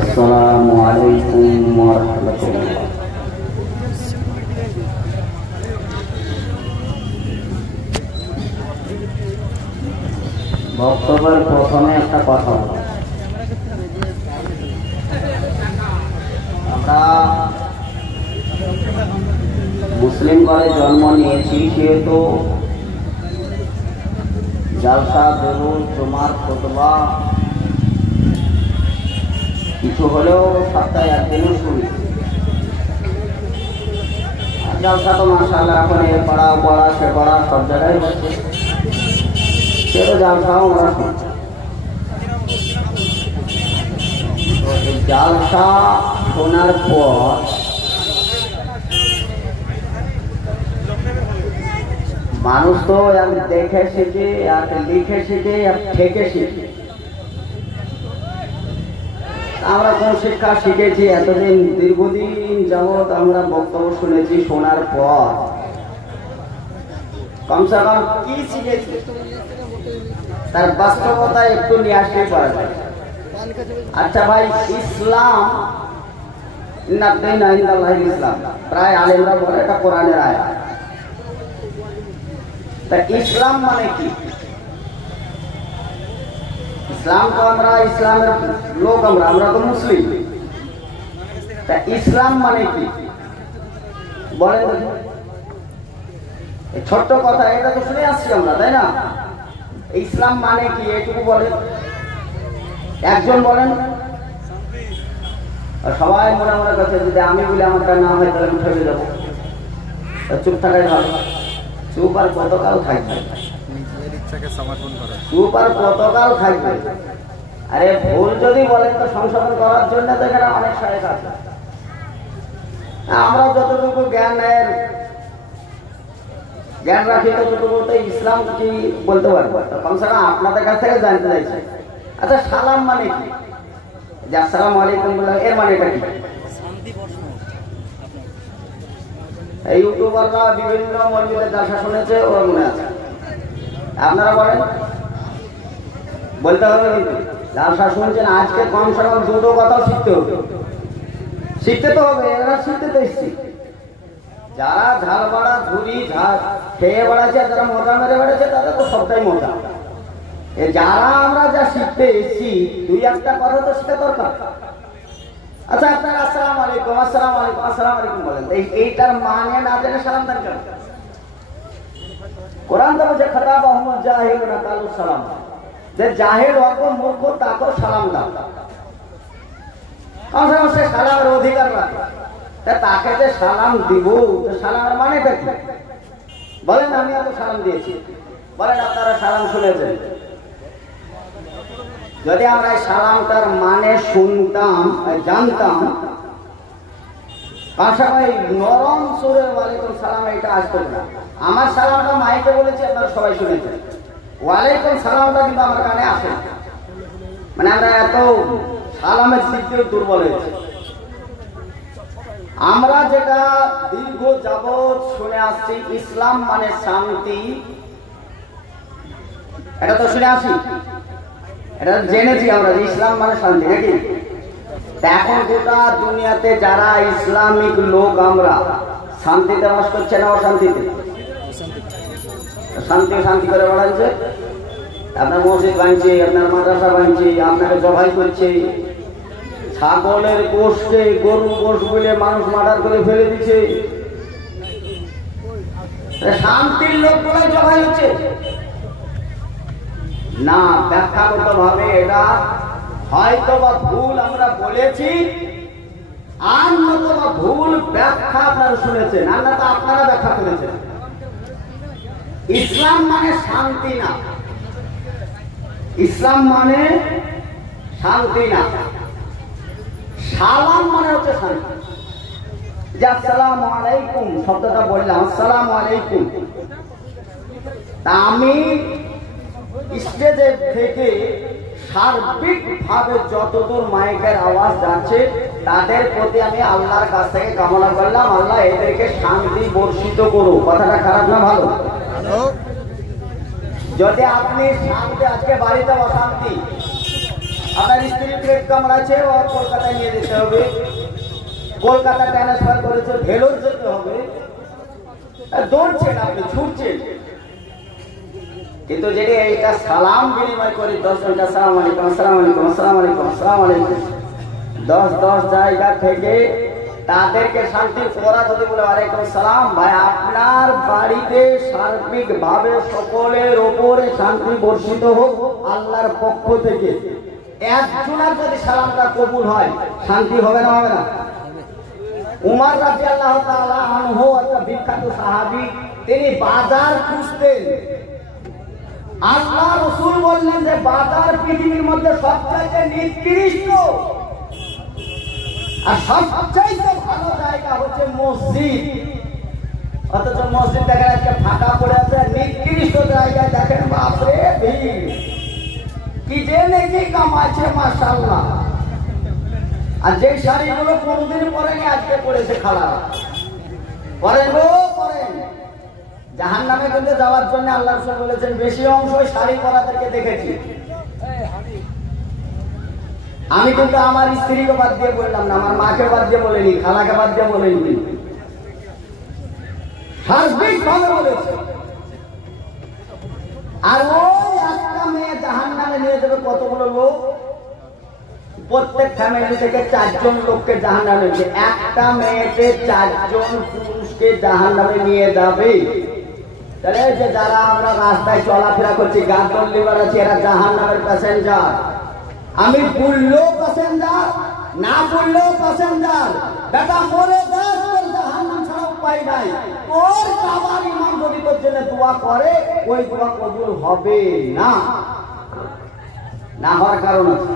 আসসালামু আলাইকুম ওয়া রাহমাতুল্লাহ। বক্তব্যের প্রথমে একটা কথা বলব। আমরা মুসলিম ঘরে জন্ম নিয়েছি, সেহেতু জালসা, দরুদ, জুমার খুতবা কিছু হলেও সপ্তাহে একদিনও শুনি। জালসা তো মাশাআল্লাহ এখন এ পড়া পড়া সে পড়া সব জায়গায় হচ্ছে, সেটা জালসাও আমরা শুনি। তো এই জালসা শোনার পর মানুষ তো এক দেখে শিখে, এক লিখে শিখে, এক থেকে শিখে। আমরা কোন শিক্ষা শিখেছি? এতদিন দীর্ঘদিন যাবৎ আমরা বক্তব্য শুনেছি, শোনার পর কমসে কম কি শিখেছি তার বাস্তবতা একটু নিয়ে আসতে পারা যায়। আচ্ছা ভাই, ইসলাম ইসলাম প্রায় আলেমরা বলে এটা কোরআনের আয়াত। তা ইসলাম মানে কি? ইসলাম তো আমরা ইসলামের লোক, আমরা তো মুসলিম। তা ইসলাম মানে কি বলেন? ছোট্ট কথা, এটা তো শুনে আসছি আমরা, তাই না? ইসলাম মানে কি এটুকু বলেন, একজন বলেন। সবাই মনে মনে করছে যদি আমি বলি আমারটা না হয় তাহলে আমি ঠকে যাবো, চুপ থাকাই ভালো। চুপ আর কতকাল থাকবে? চুপ আর কতকাল থাকবে? আরে ভুল যদি বলেন তো সংশোধন করার জন্য তো এখানে অনেক সাহেব আছে। আমরা যতটুকু জ্ঞান রাখি ততটুকু তো ইসলাম কি বলতে পারবো। কমসে কম আপনাদের কাছ থেকে জানতে চাইছি। আচ্ছা, সালাম মানে কি? যে আসসালামু আলাইকুম বললাম, এর মানে এটা কি? এই ইউটিউবাররা বিভিন্ন মসজিদের জালসা শুনেছে, ওরা মনে আছে। আপনারা বলেন, বলতে হবে কিন্তু জালসা শুনছেন আজকে কমসে কম দুটো কথাও শিখতে হবে। শিখতে তো হবে, এরা শিখতে তো এসছি। যারা ঝাল বাড়া ধুরি ঝাল খেয়ে বেড়াচ্ছে, যারা মজা মেরে বেড়েছে, তাদের তো সবটাই মজা। যারা আমরা যা শিখতে এসছি, দুই একটা কথা তো শিখতে দরকার। আচ্ছা, আপনারা আসসালামু আলাইকুম, আসসালামু আলাইকুম, আসসালামু আলাইকুম বলেন, এইটার মানে না জেনে সালাম দেন কেন? কোরআন তো বলছে খাতাবাহুমুল জাহিলুনা কালু সালাম, যে জাহিল অজ্ঞ মূর্খ তাকেও সালাম দাও। কমসে কম সে সালামের অধিকার রাখে। তাকে যে সালাম দিব, সালামের মানেটা কি বলেন? আমি এত সালাম দিয়েছি, বলেন আপনারা সালাম শুনেছেন? যদি আমরা এই সালামটার মানে শুনতাম, জানতাম, পাশাপাশি নরম সুরে ওয়ালাইকুম সালাম এটা আসতো না। আমার সালামটা মাইকে বলেছি, আপনারা সবাই শুনেছেন। ওয়ালাইকুম সালামটা কিন্তু আমার কানে আসে না। মানে আমরা এত সালামের দিকেও দুর্বল হয়েছি। আমরা যেটা দীর্ঘ যাবৎ শুনে আসছি, ইসলাম মানে শান্তি, এটা তো শুনে আসি, এটা জেনেছি আমরা যে ইসলাম মানে শান্তি, নাকি? এখন গোটা দুনিয়াতে যারা ইসলামিক লোক, আমরা শান্তিতে বাস করছে না অশান্তিতে? শান্তি করে বেড়াচ্ছে। আপনার মসজিদ ভাঙছে, আপনার মাদ্রাসা ভাঙছে, আপনাকে জবাই করছে, ছাগলের গোশকে গরু গোশ বলে মানুষ মার্ডার করে ফেলে দিচ্ছে। শান্তির লোক বলে জবাই হচ্ছে না। ব্যাখ্যাগত ভাবে এটা হয়তো বা ভুল আমরা বলেছি, আর নয়তো বা ভুল ব্যাখ্যা আপনারা শুনেছেন, আর না তো আপনারা ব্যাখ্যা করেছেন। ইসলাম মানে শান্তি না, ইসলাম মানে শান্তি না। সালাম মানে হচ্ছে শান্তি। যে আসসালামু আলাইকুম শব্দটা বললাম, আসসালামু আলাইকুম, তা আমি স্টেজের থেকে সার্বিকভাবে যতদূর মাইকের আওয়াজ যাচ্ছে তাদের প্রতি আমি আল্লাহর কাছ থেকে কামনা করলাম, আল্লাহ এদেরকে শান্তি বর্ষিত করো। কথাটা খারাপ না ভালো? যদি আপনি শান্তি, আজকে বাড়িতে অশান্তি, আপনার স্ত্রী পেট কামড়াচ্ছে, ও কলকাতায় নিয়ে যেতে হবে, কলকাতা ট্রান্সফার করেছে, ভেলোর যেতে হবে, দৌড়ছেন আপনি, ছুটছেন। কিন্তু যদি এইটা সালাম বিনিময় করি 10 জনকে, আসসালামু আলাইকুম, আসসালামু আলাইকুম, আসসালামু আলাইকুম, আসসালামু আলাইকুম, 10 জায়গা থেকে তাদেরকে শান্তি করা যদি বলে ওয়ালাইকুম সালাম, ভাই আপনার বাড়িতে সার্বিক ভাবে সকলের ওপরে শান্তি বর্ষিত হোক আল্লাহর পক্ষ থেকে। একজনের যদি সালামটা কবুল হয়, শান্তি হবে না হবে না? উমর রাদিয়াল্লাহু তাআলা আনহু একটা বিখ্যাত সাহাবী, তিনি বাজার খুঁজতেন। আল্লাহ রাসূল বললেন যে বাজার পৃথিবীর মধ্যে সবচেয়ে নিকৃষ্ট আর সবচেয়ে ভালো জায়গা হচ্ছে মসজিদ। অথচ মসজিদ দেখেন আজকে ফাঁকা পড়ে আছে, নিকৃষ্ট জায়গায় দেখেন বাপরে ভিড়, কি যে নাকি কামাচ্ছে মাশাআল্লাহ। আর যে শাড়িগুলো কোনদিন পরেনি আজকে পড়েছে খালা, পরেন গো পরেন। জাহান্নামে কিন্তু যাওয়ার জন্য আল্লাহ রাসূল বলেছেন বেশি অংশ শাড়ি পরাদেরকে দেখেছি। আমি কিন্তু আমার স্ত্রীকে বাদ দিয়ে বললাম না, আমার মাকে বাদ দিয়ে বলিনি, খালাকে বাদ দিয়ে বলিনি, সার্বিক ভাবে বলেছে। আর ওই একটা মেয়ে জাহান্নামে নিয়ে যাবে কতগুলো লোক, প্রত্যেক ফ্যামিলি থেকে 4 জন লোককে জাহান্নামে নিয়ে, একটা মেয়েকে 4 জন পুরুষকে জাহান্নামে নিয়ে যাবে। তাহলে যে যারা আমরা রাস্তায় চলাফেরা করছি, গাদর লিভার আছে, এরা জাহান্নামের প্যাসেঞ্জার। আমি বললেও প্যাসেঞ্জার, না বললেও প্যাসেঞ্জার। বেটা মরে যাস, তোর জাহান্নাম ছাড়া উপায় নাই। তোর বাবার ইমাম যদি তোর জন্য দোয়া করে, ওই দোয়া কবুল হবে না, না হওয়ার কারণ আছে।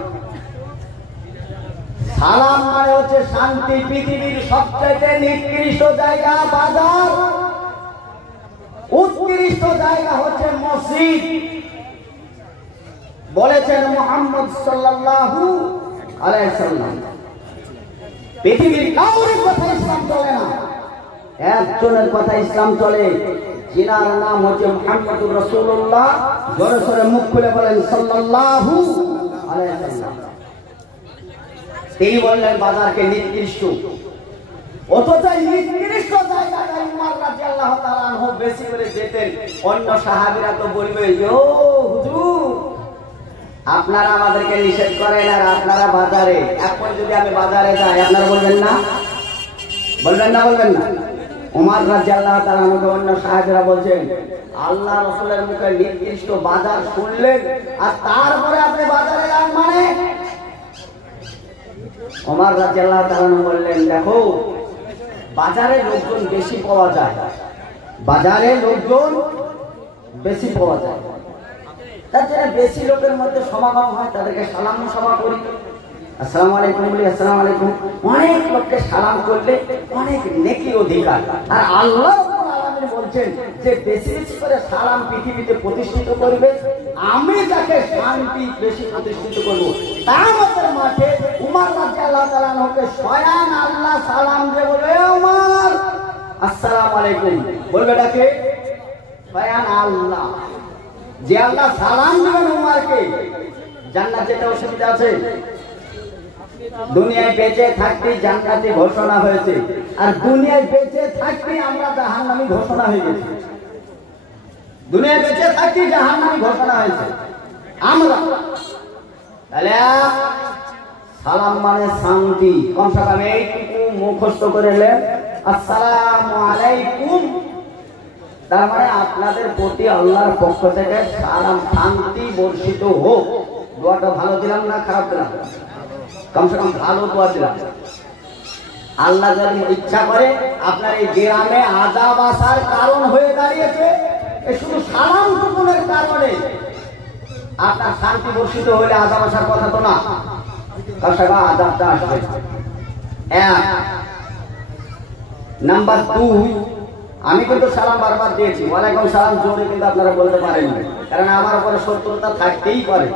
সালাম মানে হচ্ছে শান্তি। পৃথিবীর সবচেয়ে নিকৃষ্ট জায়গা বাজার, উৎকৃষ্ট জায়গা হচ্ছে মসজিদ। বলেছেন মুহাম্মদ সাল্লাল্লাহু আলাইহি ওয়াসাল্লাম, পৃথিবীর কারোর কথা ইসলাম চলে না, একজনের কথা ইসলাম চলে, যিনার নাম হচ্ছে মুহাম্মদুর রাসূলুল্লাহ। জোরে সোরে মুখ খুলে বলেন সাল্লাল্লাহু আলাইহি ওয়াসাল্লাম। তিনি বললেন বাজারকে নিকৃষ্ট। অথচ নিকৃষ্ট জায়গাটা উমর রাদিয়াল্লাহু তাআলা আনহু বেশি করে যেতেন। অন্য সাহাবীরা তো বলবে, ও হুজুর আপনারা আমাদেরকে নিষেধ করেন আর আপনারা বাজারে। এখন যদি আমি বাজারে যাই, আপনারা বলবেন না? বলবেন না? বলবেন না? উমর রাদিয়াল্লাহু তাআলা আনহু অন্য সাহাবীরা বলছেন, আল্লাহ রাসূলের মুখে নিকৃষ্ট বাজার শুনলেন আর তারপরে আপনি বাজারে যান মানে? উমর রাদিয়াল্লাহু তাআলা বললেন, দেখো বাজারে লোকজন বেশি পাওয়া যায়, বাজারে লোকজন বেশি পাওয়া যায়, তার জন্য বেশি লোকের মধ্যে সমাগম হয়, তাদেরকে সালাম সভা করি, আসসালামু আলাইকুম বলি, আসসালামু আলাইকুম। অনেক লোককে সালাম করলে অনেক নেকি অধিকার। আর আল্লাহ রাব্বুল আলামিন বলছেন যে বেশি বেশি করে সালাম পৃথিবীতে প্রতিষ্ঠিত করবে, আমি যাকে শান্তি বেশি প্রতিষ্ঠিত করব। কিয়ামতের মাঠে উমর রাদিয়াল্লাহু তাআলা আনহুকে স্বয়ং আল্লাহ সালাম দিয়ে বলবে, উমর আসসালামু আলাইকুম, বলবে ডাকে স্বয়ং আল্লাহ। যে আল্লাহ সালাম দিবেন উমরকে, জান্নাত যেতে অসুবিধা আছে? দুনিয়ায় বেঁচে থাকতে জান্নাতি ঘোষণা হয়েছে, আর দুনিয়ায় বেঁচে থাকতে আমরা জাহান্নামী ঘোষণা হয়ে গেছি। দুনিয়ায় বেঁচে থাকতে জাহান্নামী ঘোষণা হয়েছে আমরা। তাহলে সালাম মানে শান্তি। কমসে কম এইটুকু মুখস্থ করে নেন, আসসালামু আলাইকুম, তার মানে আপনাদের প্রতি আল্লাহর পক্ষ থেকে সালাম, শান্তি বর্ষিত হোক। দোয়াটা ভালো দিলাম না খারাপ দিলাম? কমসে কম ভালো দোয়া দিলাম। আল্লাহ যদি ইচ্ছা করে আপনার এই গ্রামে আযাব আসার কারণ হয়ে দাঁড়িয়েছে, এই শুধু সালাম টুকুনের কারণে আপনার শান্তি বর্ষিত হলে আযাব আসার কথা তো না। কমসে কম আযাবটা আসবে। এক নাম্বার 2, আমি কিন্তু সালাম বারবার দিয়েছি, ওয়ালাইকুম সালাম জোরে কিন্তু আপনারা বলতে পারেন, কারণ আমার উপরে শত্রুতা থাকতেই পারে।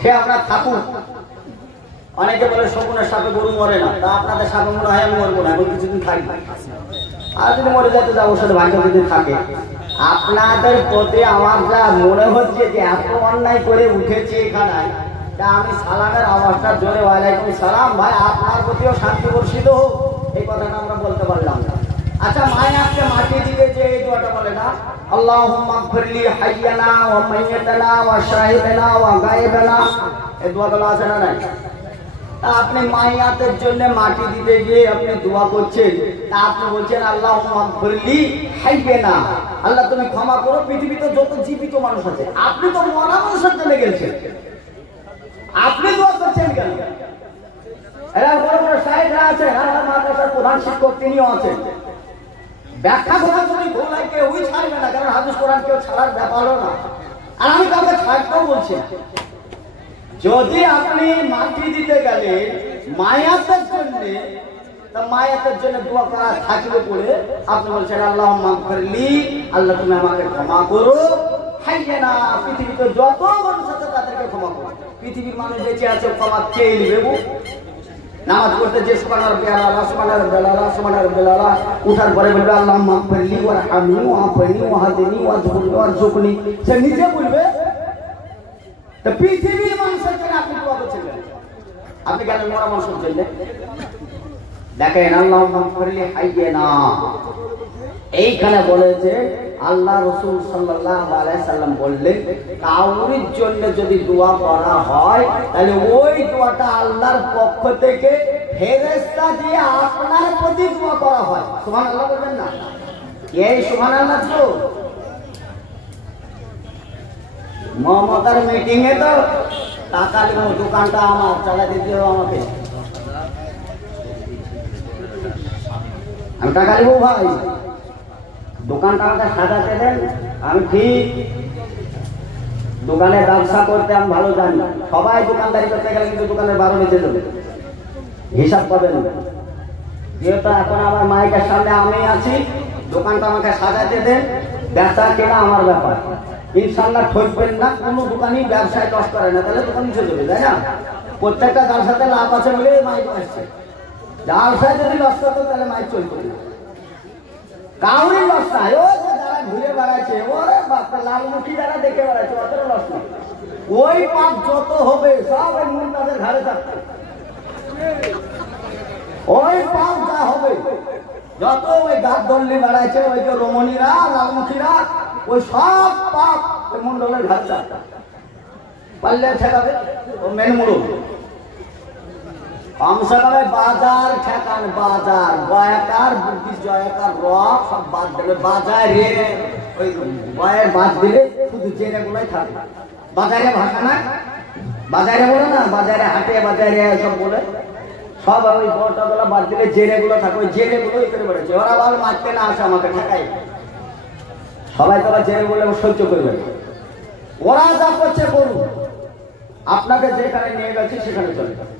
সে আপনার থাকুক। অনেকে বলে শকুনের সাপে গরু মরে না, তা আপনাদের সাপে মনে হয় আমি মরবো না, এখন কিছুদিন থাকি, আর যদি মরে যেতে যাবো সাথে ভাগ্য যদি থাকে। আপনাদের প্রতি আমার যা মনে হচ্ছে যে এত অন্যায় করে উঠেছি এখানে, তা আমি সালামের আওয়াজটা জোরে ওয়ালাইকুম সালাম ভাই আপনার প্রতিও শান্তি বর্ষিত হোক এই কথাটা আমরা বলতে পারলাম না। আচ্ছা মায়ে আজকে মাটি দিলে যে এই দোয়াটা বলে না আল্লাহুম্মা গফিরলি হাইয়ানা ওয়া মাইয়াতানা ওয়া শাহিদানা ওয়া গায়বানা, এই দোয়াগুলো আছে না নাই? তা আপনি মাইয়াতের জন্য মাটি দিতে গিয়ে আপনি দোয়া করছেন, তা আপনি বলছেন আল্লাহুম্মা গফিরলি হাইয়ানা, আল্লাহ তুমি ক্ষমা করো পৃথিবীতে যত জীবিত মানুষ আছে। আপনি তো মরা মানুষের জন্য গেছেন, আপনি দোয়া করছেন কেন? এরা বড় বড় সাহেবরা আছেন, আমার মাদ্রাসার প্রধান শিক্ষক তিনিও আছেন, ব্যাখ্যা করা যদি ভুল হয় কেউ ওই ছাড়বে না, কারণ হাদিস কোরআন কেউ ছাড়ার ব্যাপারও না। আর আমি কাউকে ছাড়তেও বলছি না। যদি আপনি মাটি দিতে গেলে মায়াতের জন্য, তা মায়াতের জন্য দোয়া করা থাকলে পড়ে আপনি বলছেন আল্লাহুম্মা গফিরলি, আল্লাহ তুমি আমাকে ক্ষমা করো, হাইয়ানা পৃথিবীতে যত মানুষ আছে তাদেরকে ক্ষমা করো। পৃথিবীর মানুষ বেঁচে আছে ক্ষমা খেয়ে নিবে। নামাজ পড়তে যে সুবহানার বেলালা সুবহানার বেলালা সুবহানার বেলালা উঠার পরে বলবে আল্লাহুম্মা গফিরলি ওয়ারহামনি ওয়াফিনি ওয়াহদিনি ওয়ারযুকনি, সে নিজে বলবে। তো পৃথিবীর মানুষের জন্য আপনি দোয়া করছেন, আপনি কেন মরা মানুষের জন্য? দেখেন আল্লাহুম্মা গফিরলি হাইয়ানা এইখানে বলেছে আল্লাহ রাসূল সাল্লাল্লাহু আলাইহি সাল্লাম বললেন কাউরির জন্য যদি দোয়া করা হয় তাহলে ওই দোয়াটা আল্লাহর পক্ষ থেকে ফেরেশতা দিয়ে আপনার প্রতি দোয়া করা হয়। সুবহানাল্লাহ বলবেন না? এই সুবহানাল্লাহ তো মমতার মিটিং এ তো টাকা দেবো, দোকানটা আমার চালা দিতে হবে আমাকে, আমি টাকা দেবো ভাই, দোকানটা আমাকে সাজাতে দেন। আমি ঠিক দোকানে ব্যবসা করতে আমি ভালো জানি, সবাই দোকানদারি করতে গেলে কিন্তু দোকানের 12 বেজে যাবে, হিসাব পাবেন না। যেহেতু এখন আমার মাইকের সামনে আমি আছি, দোকানটা আমাকে সাজাতে দেন, ব্যবসা কেনা আমার ব্যাপার, ইনশাল্লাহ ঠকবেন না। কোনো দোকানই ব্যবসায় লস করে না, তাহলে দোকান নিচে যাবে, তাই না? প্রত্যেকটা ব্যবসাতে লাভ আছে বলে মাইক আসছে, ব্যবসায় যদি লস করতো তাহলে মাইক চলতো না। কাউরি লস নাই, ও যারা ঘুরে বেড়াচ্ছে ওরে বাপটা লালমুখী যারা দেখে বেড়াচ্ছে ওদের লস নাই। ওই পাপ যত হবে সব ওই মূল তাদের ঘরে থাকবে, ওই পাপ যা হবে যত ওই গাছ দল্লি বেড়াচ্ছে ওই যে রমণীরা লালমুখীরা, ওই সব পাপ ওই মন্ডলের ঘরে থাকবে, পারলে ঠেকাবে ও মেন মুড়ো। কমসে কমে বাজার ঠেকান, বাজার বয়াকার বুদ্ধি জয়াকার র সব বাদ দেবে, বাজারে ওই বয়ের বাদ দিলে শুধু জেনে গুলোই থাকবে। বাজারে ভাষা না, বাজারে বলে না, বাজারে হাটে বাজারে সব বলে, সব ওই বড়টা গুলো বাদ দিলে জেনে গুলো থাকে, ওই জেনে গুলোই করে বেড়েছে। ওরা বল মারতে না আসে আমাকে ঠেকাই, সবাই তো জেনে বলে সহ্য করবে। ওরা যা করছে করুন, আপনাকে যেখানে নিয়ে গেছে সেখানে চলে যাবে।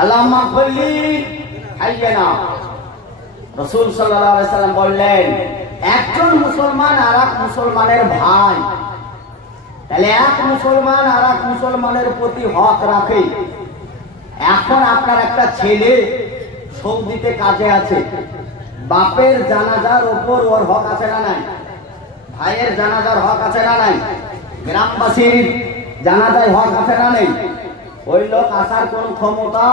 আল্লাহুম্মা গফিরলি হাইয়ানা, রাসূল সাল্লাল্লাহু আলাইহি সাল্লাম বললেন একজন মুসলমান আর এক মুসলমানের ভাই, তাহলে এক মুসলমান আর এক মুসলমানের প্রতি হক রাখে। এখন আপনার একটা ছেলে সৌদিতে কাজে আছে, বাপের জানাজার ওপর ওর হক আছে না নাই? ভাইয়ের জানাজার হক আছে না নাই? গ্রামবাসীর জানাজার হক আছে না নেই? ওই লোক আসার কোন ক্ষমতা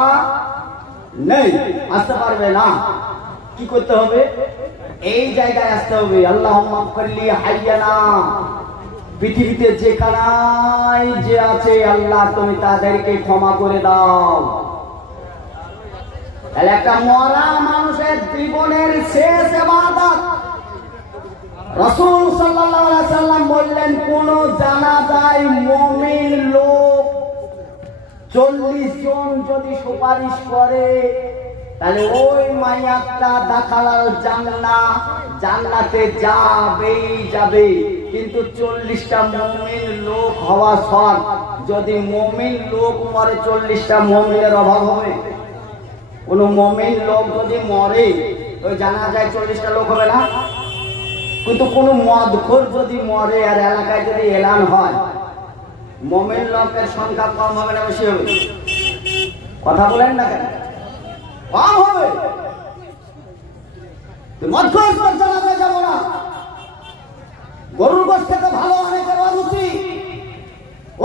নেই, আসতে পারবে না। কি করতে হবে? এই জায়গায় আসতে হবে আল্লাহুম্মা গফিরলি হাইয়ানা, পৃথিবীতে যেখানেই যে আছে আল্লাহ তুমি তাদেরকে ক্ষমা করে দাও। তাহলে একটা মরা মানুষের জীবনের শেষ ইবাদত। রাসূল সাল্লাল্লাহু আলাইহি সাল্লাম বললেন কোন জানাজায় মুমিন লোক 40 জন যদি সুপারিশ করে তাহলে ওই মাইয়াতটা দাখালাল জান্নাহ, জান্নাতে যাবেই যাবে। কিন্তু 40টা মুমিন লোক হওয়া শর্ত, যদি মুমিন লোক মরে 40টা মুমিনের অভাব হবে? কোন মুমিন লোক যদি মরে ওই জানাজায় 40টা লোক হবে না? কিন্তু কোন মদখোর যদি মরে আর এলাকায় যদি এলান হয়, মুমিন লোকের সংখ্যা কম হবে না বেশি হবে? কথা বলেন না কেন? কম হবে। মদখোর জানাজায় যাব না, গরুর গোশত খেতে ভালো অনেকের অরুচি,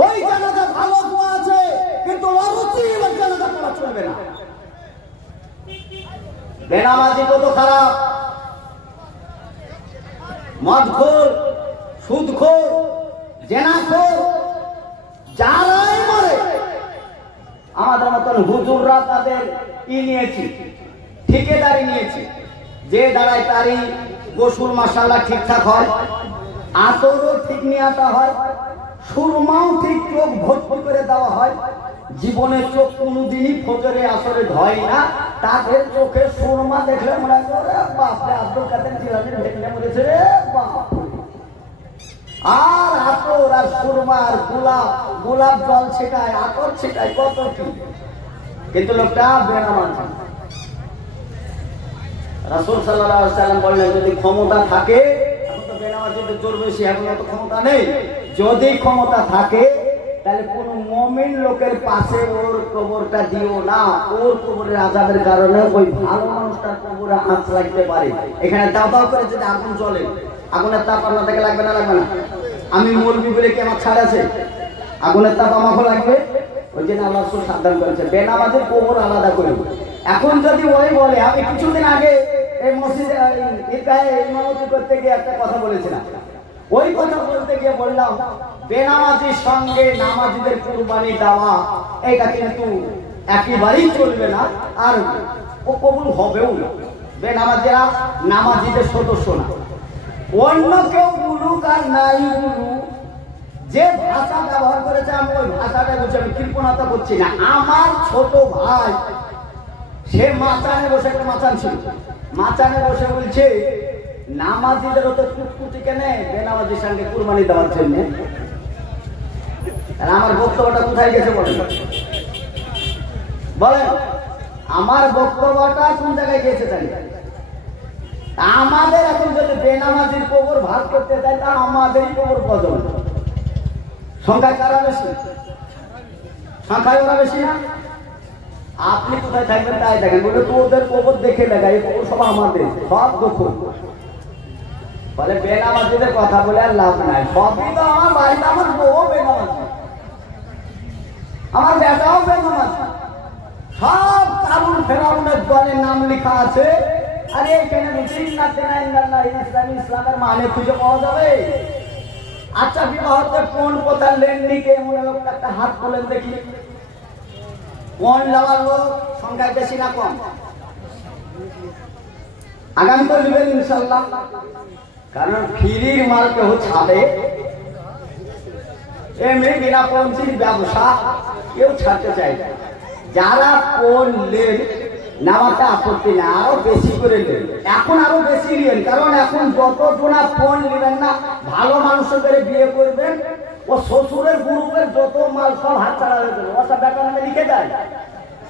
ওই জানাজা ভালো দোয়া বেনামাজি কত খারাপ, মদখোর, সুদখোর, জেনাখোর, যারাই মরে আমাদের মতন হুজুররা তাদের নিয়েছি, ঠিকাদারি নিয়েছি, যে দাঁড়ায় তারই গোসল মাশাআল্লাহ ঠিকঠাক হয়, আতরও ঠিক নিয়ে আসা হয়, সুরমাও ঠিক চোখ ভর্তি করে দেওয়া হয়। জীবনে চোখ কোনোদিনই ফজরে আসরে ধয় না, তাদের চোখে সুরমা দেখলে মনে করে বাপরে আব্দুল কাদের জিলানী দেখলে মরেছে রে বাপ। আর আতর আর সুরমা আর গোলাপ জল ছেটায়, আতর ছেটায়, কত কি, কিন্তু লোকটা বেনামাজি। রাসূল সাল্লাল্লাহু আলাইহি ওয়াসাল্লাম বললেন যদি ক্ষমতা থাকে, এখন তো বেনামাজিদের জোর বেশি, এখন তো ক্ষমতা নেই, যদি ক্ষমতা থাকে তাহলে কোন মুমিন লোকের পাশে ওর কবরটা দিও না, ওর কবরের আযাবের কারণে ওই ভালো মানুষটার কবরে হাত লাগতে পারে। এখানে দাও করে যদি আগুন জ্বলে, আগুনের তাপ আপনার থেকে লাগবে না? লাগবে না? আমি মৌলবি বলে কি আমার ছাড় আছে? আগুনের তাপ আমাকে লাগবে। ওই জন্য আল্লাহ রাসূল সাবধান করেছে বেনামাজির কবর আলাদা করে। এখন যদি ওই বলে, আমি কিছুদিন আগে এই মসজিদে ঈদগাহে ইমামতি করতে গিয়ে একটা কথা বলেছিলাম, ওই কথা বলতে গিয়ে বললাম বেনামাজির সঙ্গে নামাজিদের কুরবানি দেওয়া এটা কিন্তু একেবারেই চলবে না, আর ও কবুল হবেও না। বেনামাজিরা নামাজিদের সদস্য না। অন্য কেউ বলুক আর নাই বলুক, যে ভাষা ব্যবহার করেছে আমি ওই ভাষাটা বুঝে, আমি কৃপণতা করছি না। আমার ছোট ভাই সে মাচানে বসে, একটা মাচান ছিল, মাচানে বসে বলছে নামাজিদেরও তো কুটকুটি কেনে বেনামাজির সঙ্গে কুরবানি দেওয়ার জন্য। আমার বক্তব্যটা কোথায় গেছে বলেন? বলেন আমার বক্তব্যটা কোন জায়গায় গেছে? জানি আমাদের এখন যদি বেনামাজির কবর ভাগ করতে চাই, তা আমাদেরই কবর কজন? সংখ্যায় কারা বেশি? সংখ্যায় ওরা বেশি না? আপনি কোথায় থাকবেন তাই দেখেন, বলে তো ওদের কবর দেখে দেখা, এই কবর সব আমাদের, সব দুঃখ। বলে বেনামাজিদের কথা বলে আর লাভ নাই, সবই তো আমার বাড়িতে, আমার বউ বেনামাজি, আমার বেটাও বেনামাজি, সব কারুন ফেরাউনের দলের নাম লেখা আছে। আরে এখানে ইসলামের মানে খুঁজে পাওয়া যাবে? আচ্ছা বিবাহতে কোন প্রথার লেননিকে মনে লোক একটা হাত তোলেন দেখি। কোন লাভার লোক সংখ্যায় বেশি না কম? আগামী তো নেবেন ইনশাল্লাহ, কারণ ফ্রির মাল কেউ ছাড়ে, এমনি বিনা পঞ্চির ব্যবসা কেউ ছাড়তে চায় না। যারা কোন লেন নেওয়াটা আপত্তি না, আরো বেশি করে নেন, এখন আরো বেশি নেন, কারণ এখন যত জনা ফোন নেবেন না, ভালো মানুষের বিয়ে করবেন, ও শ্বশুরের গ্রুপের যত মাল সব হাত ছাড়া হয়ে যাবে, ও সব ব্যাটা নামে লিখে দেয়।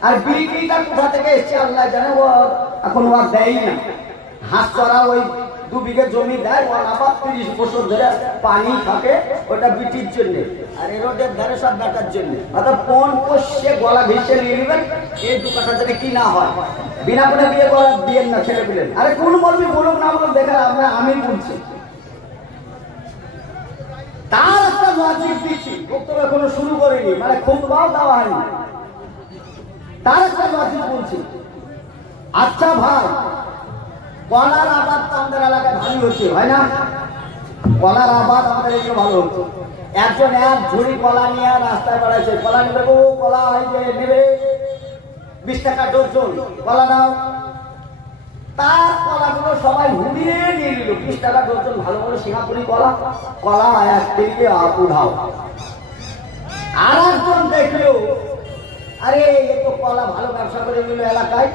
আর বিক্রিটা কোথা থেকে এসছে আল্লাহ জানে, ও এখন ও দেয় না। হাঁস চড়া ওই 2 বিঘে জমি দেয়, ও আবার 30 বছর ধরে পানি থাকে, ওটা বিটির জন্য, আর এই রোডের ধারে সব ব্যাটার জন্য। অর্থাৎ কোন কষে গলা ভেসে নিয়ে নেবেন, এই 2 কাঠা যদি কি না হয়, বিনা করে বিয়ে করা বিয়ের না, ছেলে পেলেন। আরে কোন বলবি বলুক না বলুক, দেখা আমি বলছি তার একটা লজিক দিচ্ছি, বক্তব্য এখনো শুরু করিনি, মানে খুতবাও দেওয়া হয়নি, তার একটা লজিক বলছি। আচ্ছা ভাই, কলার আবাদ তো আমাদের এলাকায় ভালো হচ্ছে, হয় না? কলার আবাদ আমাদের এদিকে ভালো হচ্ছে। একজন এক ঝুড়ি কলা নিয়ে রাস্তায় বেড়াচ্ছে, কলা নেবে গো, কলা নেবে 20 টাকা ডজন, কলা নাও। তার কলাগুলো সবাই হুড়িয়ে নিয়ে নিল, 20 টাকা ডজন ভালো ভালো সিঙ্গাপুরি কলা, কলা এক থেকে উঠাও। আর একজন দেখলো, আরে এ তো কলা ভালো ব্যবসা করে নিল এলাকায়,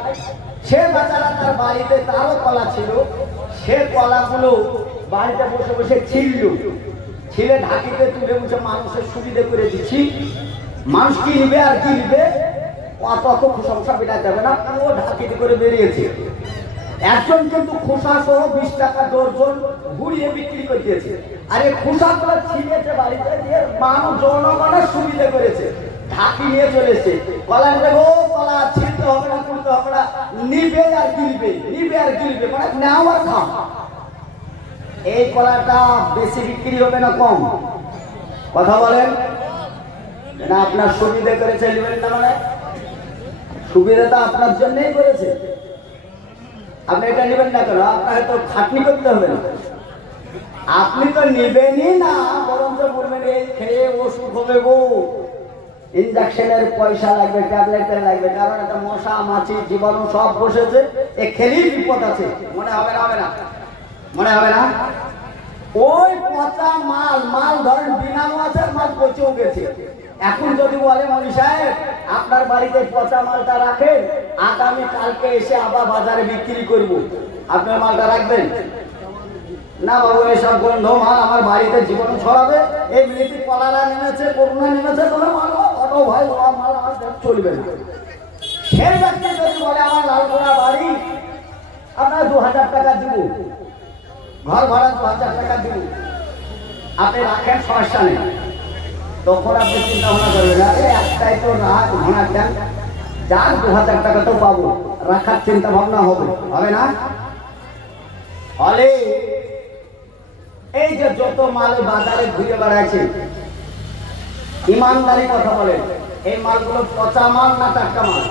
সে বেচারা তার বাড়িতে তারও কলা ছিল, সে কলাগুলো বাড়িতে বসে বসে ছিলল, ছিলে ঢাকিতে তুলে বসে মানুষের সুবিধে করে দিচ্ছি। মানুষ কিনবে আর কিনবে, অত সংসার পেটাতে যাবে না, ও ঢাকিতে করে বেরিয়েছে। একজন কিন্তু খোসা সহ 20 টাকা ডজন ঘুরিয়ে বিক্রি করতেছে। আর এই খোসাগুলো ছিলেছে বাড়িতে, দিয়ে মানুষ জনগণের সুবিধা করেছে, ঢাকি নিয়ে চলেছে। কলা নেবে গো, কলা ছিলতে হবে না, করতে হবে না, নিবে আর গিলবে, নিবে আর গিলবে, মানে নেও আর খাও। এই কলাটা বেশি বিক্রি হবে না কম? কথা বলেন না? আপনার সুবিধা করেছে নেবেন না, মানে সুবিধাটা আপনার জন্যই করেছে। আপনি এটা নেবেন না কেন? আপনাকে তো খাটনি করতে হবে না, আপনি তো নেবেনই না, বরঞ্চ বলবেন এই খেয়ে ওষুধ হবে গো, ইনজেকশনের পয়সা লাগবে, ট্যাবলেটের লাগবে, কারণ একটা মশা মাছি জীবাণু সব বসেছে, এ খেলেই বিপদ আছে। মনে হবে না? হবে না? মনে হবে না? ওই পচা মাল ধরেন বিনামো আছে, মাল পচেও গেছে। এখন যদি বলে মনি সাহেব আপনার বাড়িতে পচা মালটা রাখেন, আগামী কালকে এসে আবার বাজারে বিক্রি করব, আপনার মালটা রাখবেন না? বাবু এসব গন্ধ মাল আমার বাড়িতে জীবন ছড়াবে, এই মিনিটি কলারা নেমেছে, করোনা নেমেছে, তোমার মাল অটো ভাই মাল আমার চলবে না। সেই ব্যক্তি যদি বলে আমার লালগোলা বাড়ি, আপনার 2000 টাকা দিব, ঘর ভাড়া 2000 টাকা দিব, আপনি রাখেন, সমস্যা নেই। তখন আপনি চিন্তা ভাবনা করবেন, আরে একটাই তো রাখ, ভাড়া দেন, যার 2000 টাকা তো পাবো, রাখার চিন্তা ভাবনা হবে না? ফলে এই যে যত মাল বাজারে ঘুরে বেড়াচ্ছে, ইমানদারি কথা বলেন, এই মালগুলো পচা মাল না টাটকা মাল?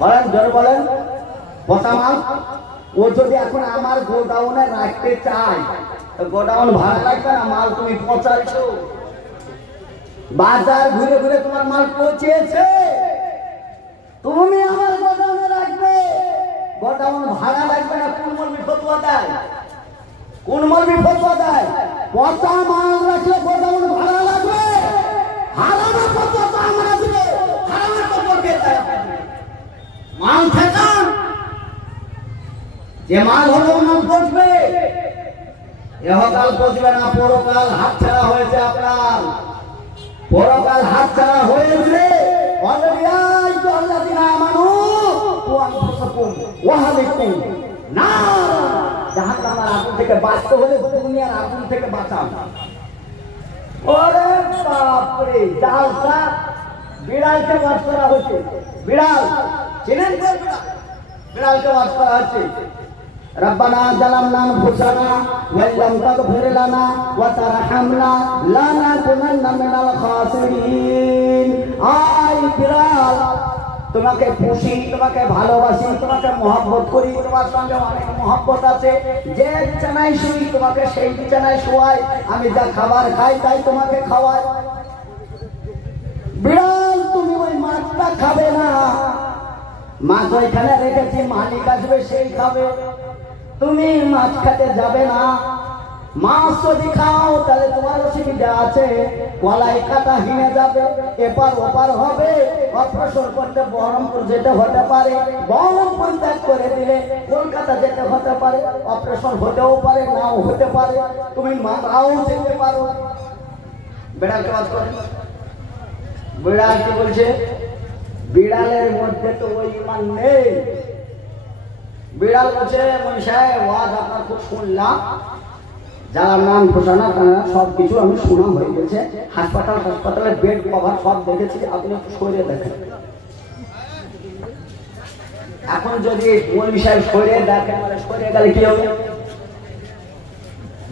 বলেন, জোর বলেন, পচা মাল। ও যদি এখন আমার গোডাউনে রাখতে চায়, গোডাউন ভাড়া লাগবে না, মাল তুমি পচাচ্ছ, বাজার ঘুরে ঘুরে তোমার মাল পচেছে, তুমি আমার গোডাউনে রাখবে, গোডাউন ভাড়া লাগবে না। কোন মৌলবি ফতোয়া দেয়? কোন মৌলবি ফতোয়া দেয় পচা মাল রাখলে গোডাউন ভাড়া লাগবে? হারামের ফতোয়া তো আমরা দিলে, হারামের ফতোয়া কে দেয়? মাল ঠেকান, যে মাল হলো না পচবে, ইহকাল পচবে না, পরকাল হাতছাড়া হয়েছে আপনার, পরকাল হাতছাড়া হয়েছে। জাহান্নামের আগুন থেকে বাঁচতে হলে দুনিয়ার আগুন থেকে বাঁচাও। ওরে বাপরে, জালসা বিড়ালকে বাদ করা হচ্ছে, বিড়াল চিনেন? বিড়ালকে বাদ করা হচ্ছে। রব্বানা জালামনা আনফুসানা ওয়া ইল্লাম তাগফির লানা ওয়া তারহামনা লানাকুনান্না মিনাল খাসিরিন। আই বিড়াল, তোমাকে খুশি, তোমাকে ভালোবাসি, তোমাকে মহব্বত করি, তোমার সঙ্গে অনেক মহব্বত আছে, যে বিছানায় শুই তোমাকে সেই বিছানায় শোয়াই, আমি যা খাবার খাই তাই তোমাকে খাওয়াই। বিড়াল, তুমি ওই মাছটা খাবে না, মাছ ওইখানে রেখেছি, মালিক আসবে সেই খাবে, তুমি মাছ খেতে যাবে না। মাছ যদি খাও তাহলে তোমার অসুবিধা আছে, কলাই কাটা হিনে যাবে, এপার ওপার হবে, অপারেশন করতে বহরমপুর যেতে হতে পারে, বহরমপুর ত্যাগ করে দিলে কলকাতা যেতে হতে পারে, অপারেশন হতেও পারে নাও হতে পারে, তুমি মারাও যেতে পারো। বিড়ালকে বাদ করে, বিড়াল কি বলছে? বিড়ালের মধ্যে তো ওই ইমান নেই। বিড়াল বলছে মনি সাহেব ওয়াজ আপনার খুব শুনলাম, যারা নাম ঘোষণা সবকিছু আমি শোনা হয়ে গেছে, হাসপাতালের বেড কভার সব দেখেছি, আপনি একটু সরিয়ে দেখেন। এখন যদি মৌলভী সাহেব সরিয়ে দেখেন, সরিয়ে গেলে কি হবে?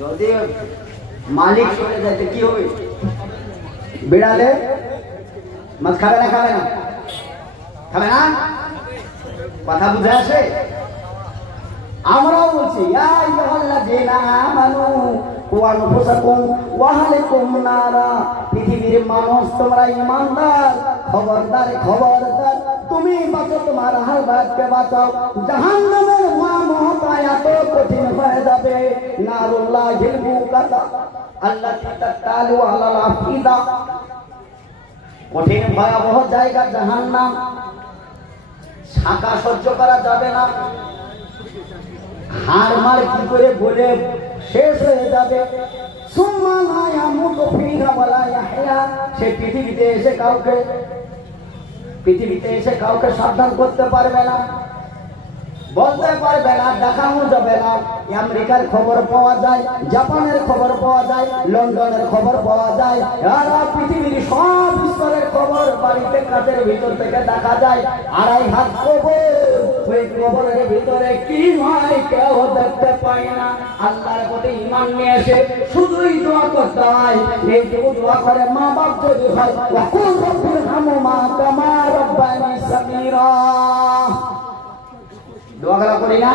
যদি মালিক সরে যেতে কি হবে? বিড়ালে মাছ খাবে না? খাবে না? খাবে না? কথা বুঝে আসে? আমরাও বলছি পৃথিবীর মানুষ, তোমরা ইমানদার, খবরদার খবরদার, তুমি বাঁচো, তোমার হালবাদকে বাঁচাও, জাহান্নামের ভয়াবহতা এত কঠিন হয়ে যাবে, নারুল্লাহিল মুকাদ্দা আল্লাতী তাতালু আলাল আফিদা, কঠিন ভয়াবহ জায়গা জাহান্নাম, শাখা সহ্য করা যাবে না, হাড় মার কি করে বলে শেষ হয়ে যাবে। সে পৃথিবীতে এসে কাউকে সাবধান করতে পারবে না, বলতে পারবে না, দেখানো যাবে না। আমেরিকার খবর পাওয়া যায়, জাপানের খবর পাওয়া যায়, লন্ডনের খবর পাওয়া যায়, আর পৃথিবীর সব স্তরের খবর বাড়িতে কাছের ভিতর থেকে দেখা যায়। 2.5 হাত কবর, ওই কবরের ভিতরে কি হয় কেউ দেখতে পায় না। আল্লাহর প্রতি ঈমান নিয়ে এসে শুধুই দোয়া করতে হয়। এই দোয়া করে মা বাপ যদি হয়, ওয়াকুল রব্বিরহামহুমা কামা রাব্বায়ানি সাগীরা, দোয়াগলা করি না?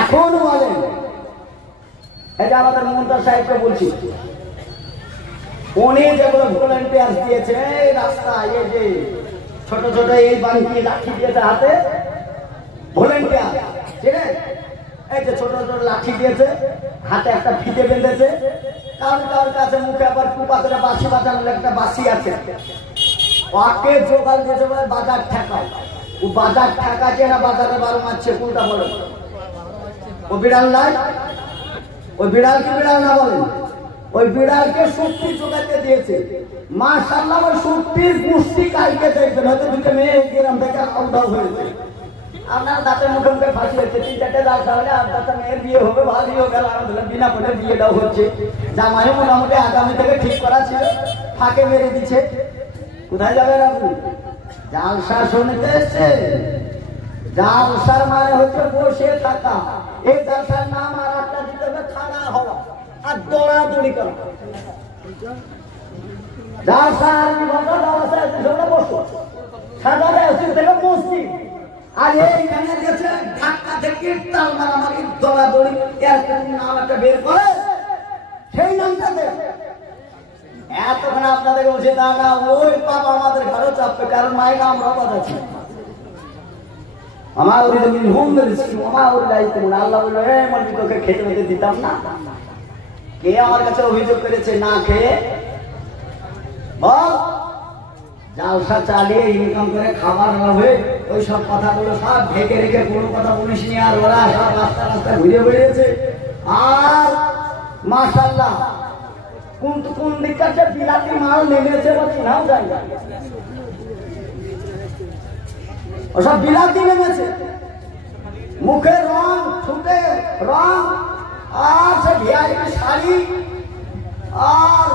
এখন বলেন, এই যে আমাদের মমতাজ সাহেবকে বলছি, উনি যেগুলো ভলেন্টিয়ার দিয়েছে এই রাস্তায়, এই যে ছোট ছোট এই বাড়ি লাঠি দিয়েছে হাতে, ভলেন্টিয়ার, ঠিক আছে? এই যে ছোট ছোট লাঠি দিয়েছে হাতে, একটা ফিতে বেঁধেছে, কার কাছে মুখে আবার কুপাতে বাঁশি বাজানোর একটা বাঁশি আছে, ওকে জোগাড় দিয়েছে বলে বাজার ঠেকায়। ও বাজার ঠেকাচ্ছে না বাজারে বারো মারছে, কোনটা বলো? ও বিড়াল নাই? ওই বিড়াল কি বিড়াল না বলেন? ওই বিড়ালকে শক্তি জোগাতে দিয়েছে। মাশাআল্লাহ, ওই শক্তির পুষ্টি কালকে দেখবেন, হয়তো দুটো মেয়ে গ্রাম থেকে আউটডাউন হয়েছে। আপনার দাঁতে মুখে মুখে ফাঁসি হচ্ছে, 3-4টে দাঁত তাহলে আর দাঁতে মেয়ের বিয়ে হবে, ভালোই হবে। আলহামদুলিল্লাহ, বিনা পথে বিয়েটাও হচ্ছে। জামাই মোটামুটি আগামী থেকে ঠিক করা ছিল, ফাঁকে মেরে দিচ্ছে। কোথায় যাবেন আপনি? জালসা শুনতে এসছে? জালসার মানে হচ্ছে বসে থাকা। এই জালসার নাম আর একটা দিতে হবে খানা হওয়া আর দৌড়াদৌড়ি করা। জালসা আরবি ভাষা, জালসা হিসেবে বসো, সাজারে আসি থেকে মসজিদ। আর এইখানে গেছে ধাক্কা থেকে তাল মারামারি দৌড়াদৌড়ি, এর নাম একটা বের করে সেই নামটা দেয়। এতক্ষণ আপনাদের বলছে না না, ওই পাপ আমাদের ঘরে চাপবে, কারণ মায়ের আমরা কথা ছিল আমার আল্লাহ বললো, হে মলবি তোকে খেতে মেতে দিতাম না। কে আমার কাছে অভিযোগ করেছে না খেয়ে? বল। জালসা চালিয়ে ইনকাম করে খাবার হবে, ওই সব কথাগুলো সব ঢেকে রেখে কোনো কথা বলিস নি। আর ওরা সব রাস্তা রাস্তা ঘুরে বেরিয়েছে। আর মাশাআল্লাহ, কোন দিককার যে বিলাতি মাল নেমেছে বা চিনাও যায় না, ওসব বিলাতি নেমেছে। মুখে রং, ছুটে রং, আর সে ভিআইপি শাড়ি, আর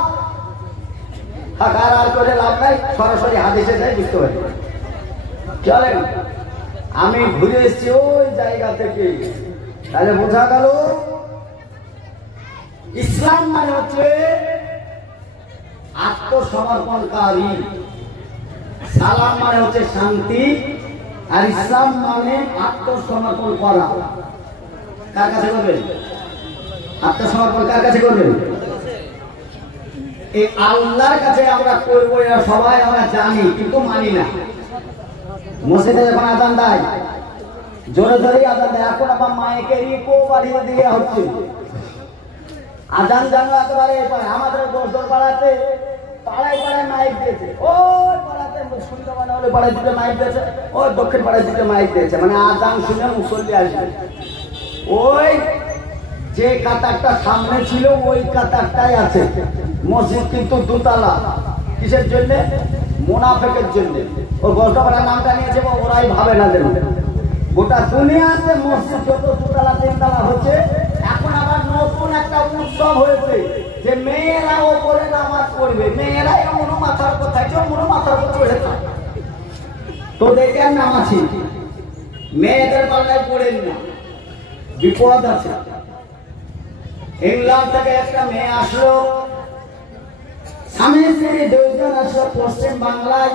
আর করে লাভ নাই। সরাসরি হাদিসে যাই বুঝতে পারি। চলেন, আমি ঘুরে এসেছি ওই জায়গা থেকে, তাহলে বোঝা গেল ইসলাম মানে হচ্ছে আত্মসমর্পণকারী, সালাম মানে হচ্ছে শান্তি, আর ইসলাম মানে আত্মসমর্পণ করা। কার কাছে করবেন আত্মসমর্পণ? কার কাছে করবেন? এই আল্লাহর কাছে আমরা করবো, এরা সবাই আমরা জানি, কিন্তু মানি না। মসজিদে যখন আজান দেয়, জোরে জোরেই আজান দেয়। এখন আবার মাইকের ইকো বাড়িয়ে দিয়ে হচ্ছে। আজান জানো একেবারে আমাদের গোসর পাড়াতে, পাড়ায় পাড়ায় মাইক দিয়েছে। ওই পাড়াতে শুনতে মানে হলে পাড়ায় দুটো মাইক দিয়েছে, ওই দক্ষিণ পাড়ায় দুটো মাইক দিয়েছে। মানে আজান শুনে মুসল্লি আসবে। ওই যে কাতারটা সামনে ছিল ওই কাতারটাই আছে। মসজিদ কিন্তু দুতলা। কিসের জন্য? মুনাফিকের জন্য। ওর গোসরপাড়ার নামটা নিয়েছে, ওরাই ভাবে না দেন। গোটা দুনিয়াতে মসজিদ যত দুতলা তিনতলা হচ্ছে, এখন আবার নতুন একটা উৎসব হয়েছে যে মেয়েরা ওপরে নামাজ পড়বে। মেয়েরা এমন মাথার উপর থাকছে, মনো মাথার উপর চড়ে থাকে। তো দেখে নামাছি মেয়েদের পাল্লায় পড়েন না, বিপদ আছে। ইংল্যান্ড থেকে একটা মেয়ে আসলো, স্বামী স্ত্রী দুইজন আসলো পশ্চিম বাংলায়।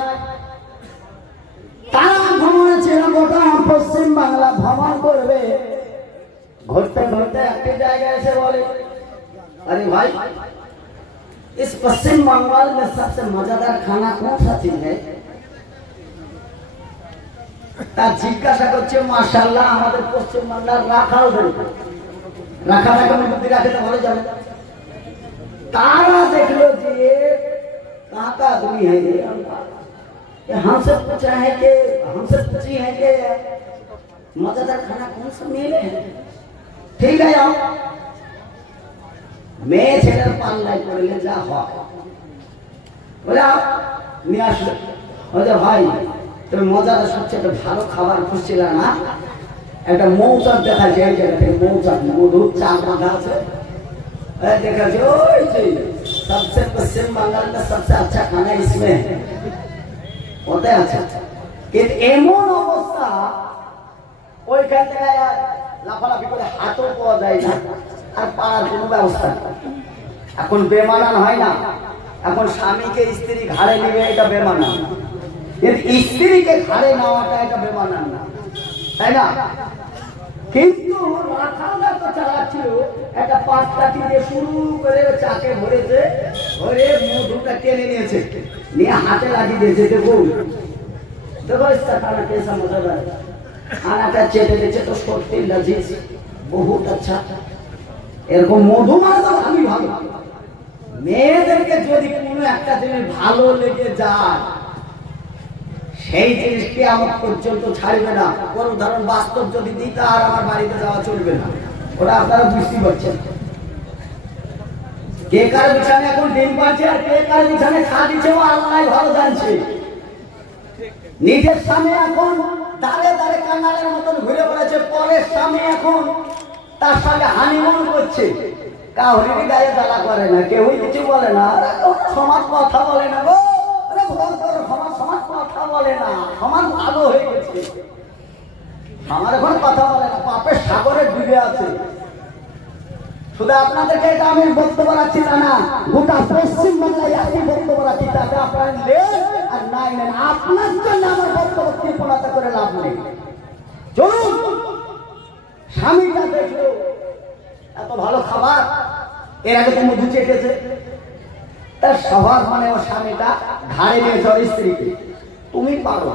তারা ভ্রমণে ছিল, গোটা পশ্চিম বাংলা ভ্রমণ করবে। ঘুরতে ঘুরতে একটি জায়গায় এসে বলে, अरे भाई इस पश्चिम बंगाल में सबसे मजेदार खाना कौन सा चीज है? তার জিজ্ঞাসা করছে, মাশাআল্লাহ আমাদের পশ্চিম বাংলার রাখাল রাখাটাকে বুদ্ধি রাখতে ভালো যাবে। তারা দেখলো যে कहाँ का आदमी है ये, हमसे पूछा है कि हमसे पूछी है कि मजेदार खाना कौन सा मिले? ठीक है आओ। মেয়ে ছেলের পাল্লায় পড়লে যা হয় বলে নিয়ে আসলো। বলে ভাই তুমি মজাদার সবচেয়ে ভালো খাবার খুঁজছিল না? একটা মৌচাক দেখা যায়, মৌচাক মধুর চা বাঁধা আছে, देखा जो सबसे पश्चिम बंगाल में सबसे अच्छा खाना इसमें होता है। अच्छा কিন্তু এমন অবস্থা ওইখান থেকে লাফালাফি করে হাতও পাওয়া যায় না, আর পাওয়ার কোনো ব্যবস্থা। এখন বেমানান হয় না, এখন স্বামীকে স্ত্রী ঘাড়ে নেবে, এটা বেমানান। কিন্তু স্ত্রীকে ঘাড়ে নেওয়াটা এটা বেমানান না। তাই না? কিন্তু রাখালরা তো চালাচ্ছিল একটা পাঁচটাটি দিয়ে শুরু করে চাকে ভরেছে, ভরে মধুটা টেনে নিয়েছে, নিয়ে হাতে লাগিয়ে দিয়েছে। দেখুন দেখো इसका खाना कैसा मजेदार है, খানাটা চেটে দিয়েছে তো সত্যি লজিজ, বহুত আচ্ছা। এরকম মধু মাখা আমি ভালো। মেয়েদেরকে যদি কোনো একটা জিনিস ভালো লেগে যায় সেই জিনিসকে আমার পর্যন্ত ছাড়বে না। ওর উদাহরণ বাস্তব যদি দিই আর আমার বাড়িতে যাওয়া চলবে না, ওরা আপনারা বুঝতে পারছেন। কে কার বিছানে এখন ডিম পাচ্ছে আর কে কার বিছানে খা দিচ্ছে ও আল্লাহ ভালো জানছে। নিজের স্বামী এখন দাঁড়ে দাঁড়ে কান্নারের মতন ঘুরে বেড়াচ্ছে, পরের স্বামী এখন তার সঙ্গে হানিমুন করছে, কাউরি গায়ে জ্বালা করে না, কেউই কিছু বলে না, সমাজ কথা বলে না গো, সমাজ কথা বলে না, সমাজ ভালো হয়ে গেছে, আমার এখন কথা বলে না, পাপের সাগরে ডুবে আছে। শুধু আপনাদেরকে এটা আমি বক্তব্য রাখছি না, গোটা পশ্চিম বাংলায় একই বক্তব্য রাখছি, তাতে আপনারা নেন আর নাই নেন, আপনার জন্য আমার বক্তব্য কৃপণতা করে লাভ নেই। চলুন, স্বামীটা দেখলো এত ভালো খাবার, এর আগে তো মধু চেটেছে, তার স্বভাব মানে ও স্বামীটা ঘাড়ে নিয়েছে ওর স্ত্রীকে, তুমি পারো,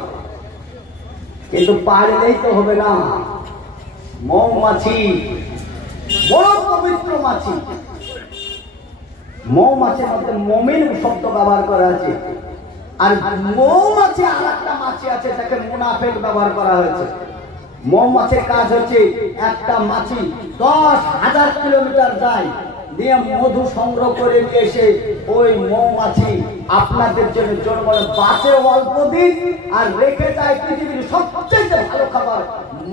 কিন্তু পারলেই তো হবে না। মৌমাছি বড় পবিত্র মাছি, মৌমাছির মধ্যে মুমিন শব্দ ব্যবহার করা আছে, আর মৌমাছি আর একটা মাছি আছে তাকে মুনাফিক ব্যবহার করা হয়েছে। মৌমাছির কাজ হচ্ছে একটা মাছি 10,000 কিলোমিটার যায় দিয়ে মধু সংগ্রহ করে নিয়ে এসে ওই মৌমাছি আপনাদের জন্য জন্ম বাঁচে অল্প দিন আর রেখে যায় পৃথিবীর সবচেয়ে ভালো খাবার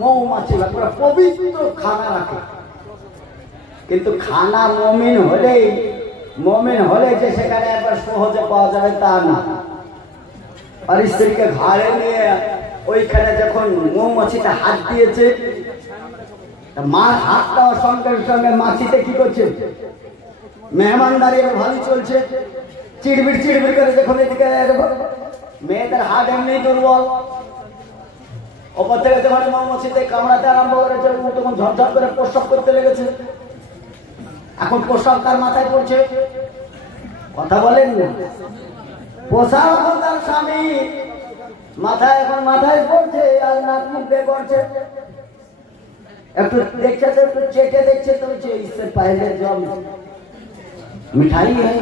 মৌমাছি, পবিত্র খানা রাখে। কিন্তু খানা মমিন হলে যে সেখানে একবার সহজে পাওয়া যাবে তা না। আর স্ত্রীকে ঘাড়ে নিয়ে ওইখানে যখন মৌমাছিটা হাত দিয়েছে, মার হাত দেওয়ার সঙ্গে সঙ্গে মাছিতে কি করছে, মেহমানদারি ভালো চলছে, চিড়বিড় চিড়বিড় করে যখন এদিকে মেয়েদের হাত এমনি দুর্বল, ওপর থেকে যখন মৌমাছিতে কামড়াতে আরম্ভ করেছে তখন ঝরঝর করে প্রস্রাব করতে লেগেছে। এখন প্রস্রাব তার মাথায় পড়ছে, কথা বলেন না, পোশাক এখন তার স্বামী মাথায় এখন মাথায় পড়ছে আর নাক মুখ বে করছে, একটু দেখছে তো একটু চেটে দেখছে তো इससे पहले जो मिठाई है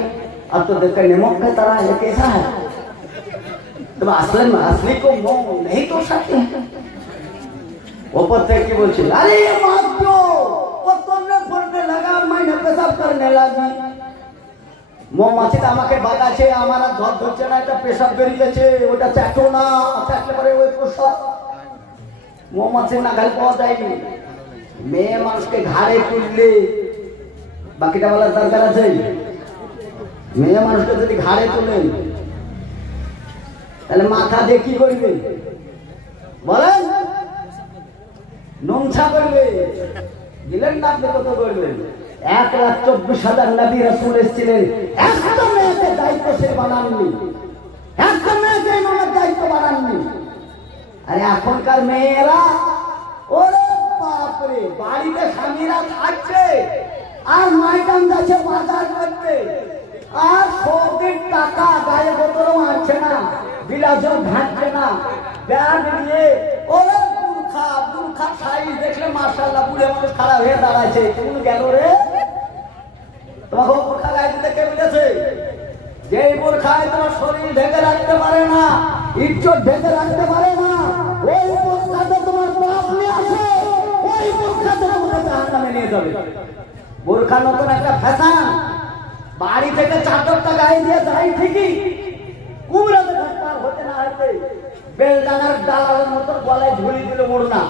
अब तो देखकर नमक की तरह है, कैसा है, तो असली को मुंह नहीं तोड़ सकते हैं। ऊपर से की बोलছে अरे ये मार दो, वो तुमने फोड़ने लगा मैंने पेशाब करने लगी। মৌমাছিটা আমাকে বাগাছে, আমার আর ধর ধরছে না, একটা পেশাব বেরিয়েছে, ওটা চাটো না, চাটলে পরে ওই প্রসাব। মৌমাছির নাগাল পাওয়া যায়নি। মেয়ে মানুষকে ঘাড়ে তুললে বাকিটা বলার দরকার আছে? মেয়ে মানুষকে যদি ঘাড়ে তুলেন তাহলে মাথা দিয়ে কি করবে বলেন? নোংছা করবে, দিলেন না আপনি কত করবেন? 1,24,000 নবী রাসূল এসেছিলেন, একটা মেয়েকে দায়িত্বশীল বানাননি, একটা মেয়েকে ইমামের দায়িত্ব বানাননি। আরে এখনকার মেয়েরা ওরে বাপরে, বাড়িতে স্বামীরা থাকছে আর মাইটাম যাচ্ছে বাজার করতে, আর সৌদির টাকা গায়ে বোতলও আনছে না, বিলাসও ঘাটছে না, ব্যাগ নিয়ে ওরে বুর্খা সাইজ দেখলে মাশাআল্লাহ বুড়ে মানুষ খারাপ হয়ে দাঁড়াচ্ছে। কোন গেল রে? তোমাকে বোরখা গায়ে দিতে কে বলেছে? যে বোরখায় তোমার শরীর ঢেকে রাখতে পারে না, ইজ্জত ঢেকে রাখতে পারে না, ওই বোরখাতে তোমার পাপ নিয়ে আসে, ওই বোরখা তোমাকে জাহান্নামে নিয়ে যাবে। বোরখা নতুন একটা ফ্যাশন, বাড়ি থেকে চাদরটা গায়ে দিয়ে যাই ঠিকই, কুমড়াতে পার হতে না হতে বেলডাঙার দালালের মতো গলায় ঝুলি দিল মোড়না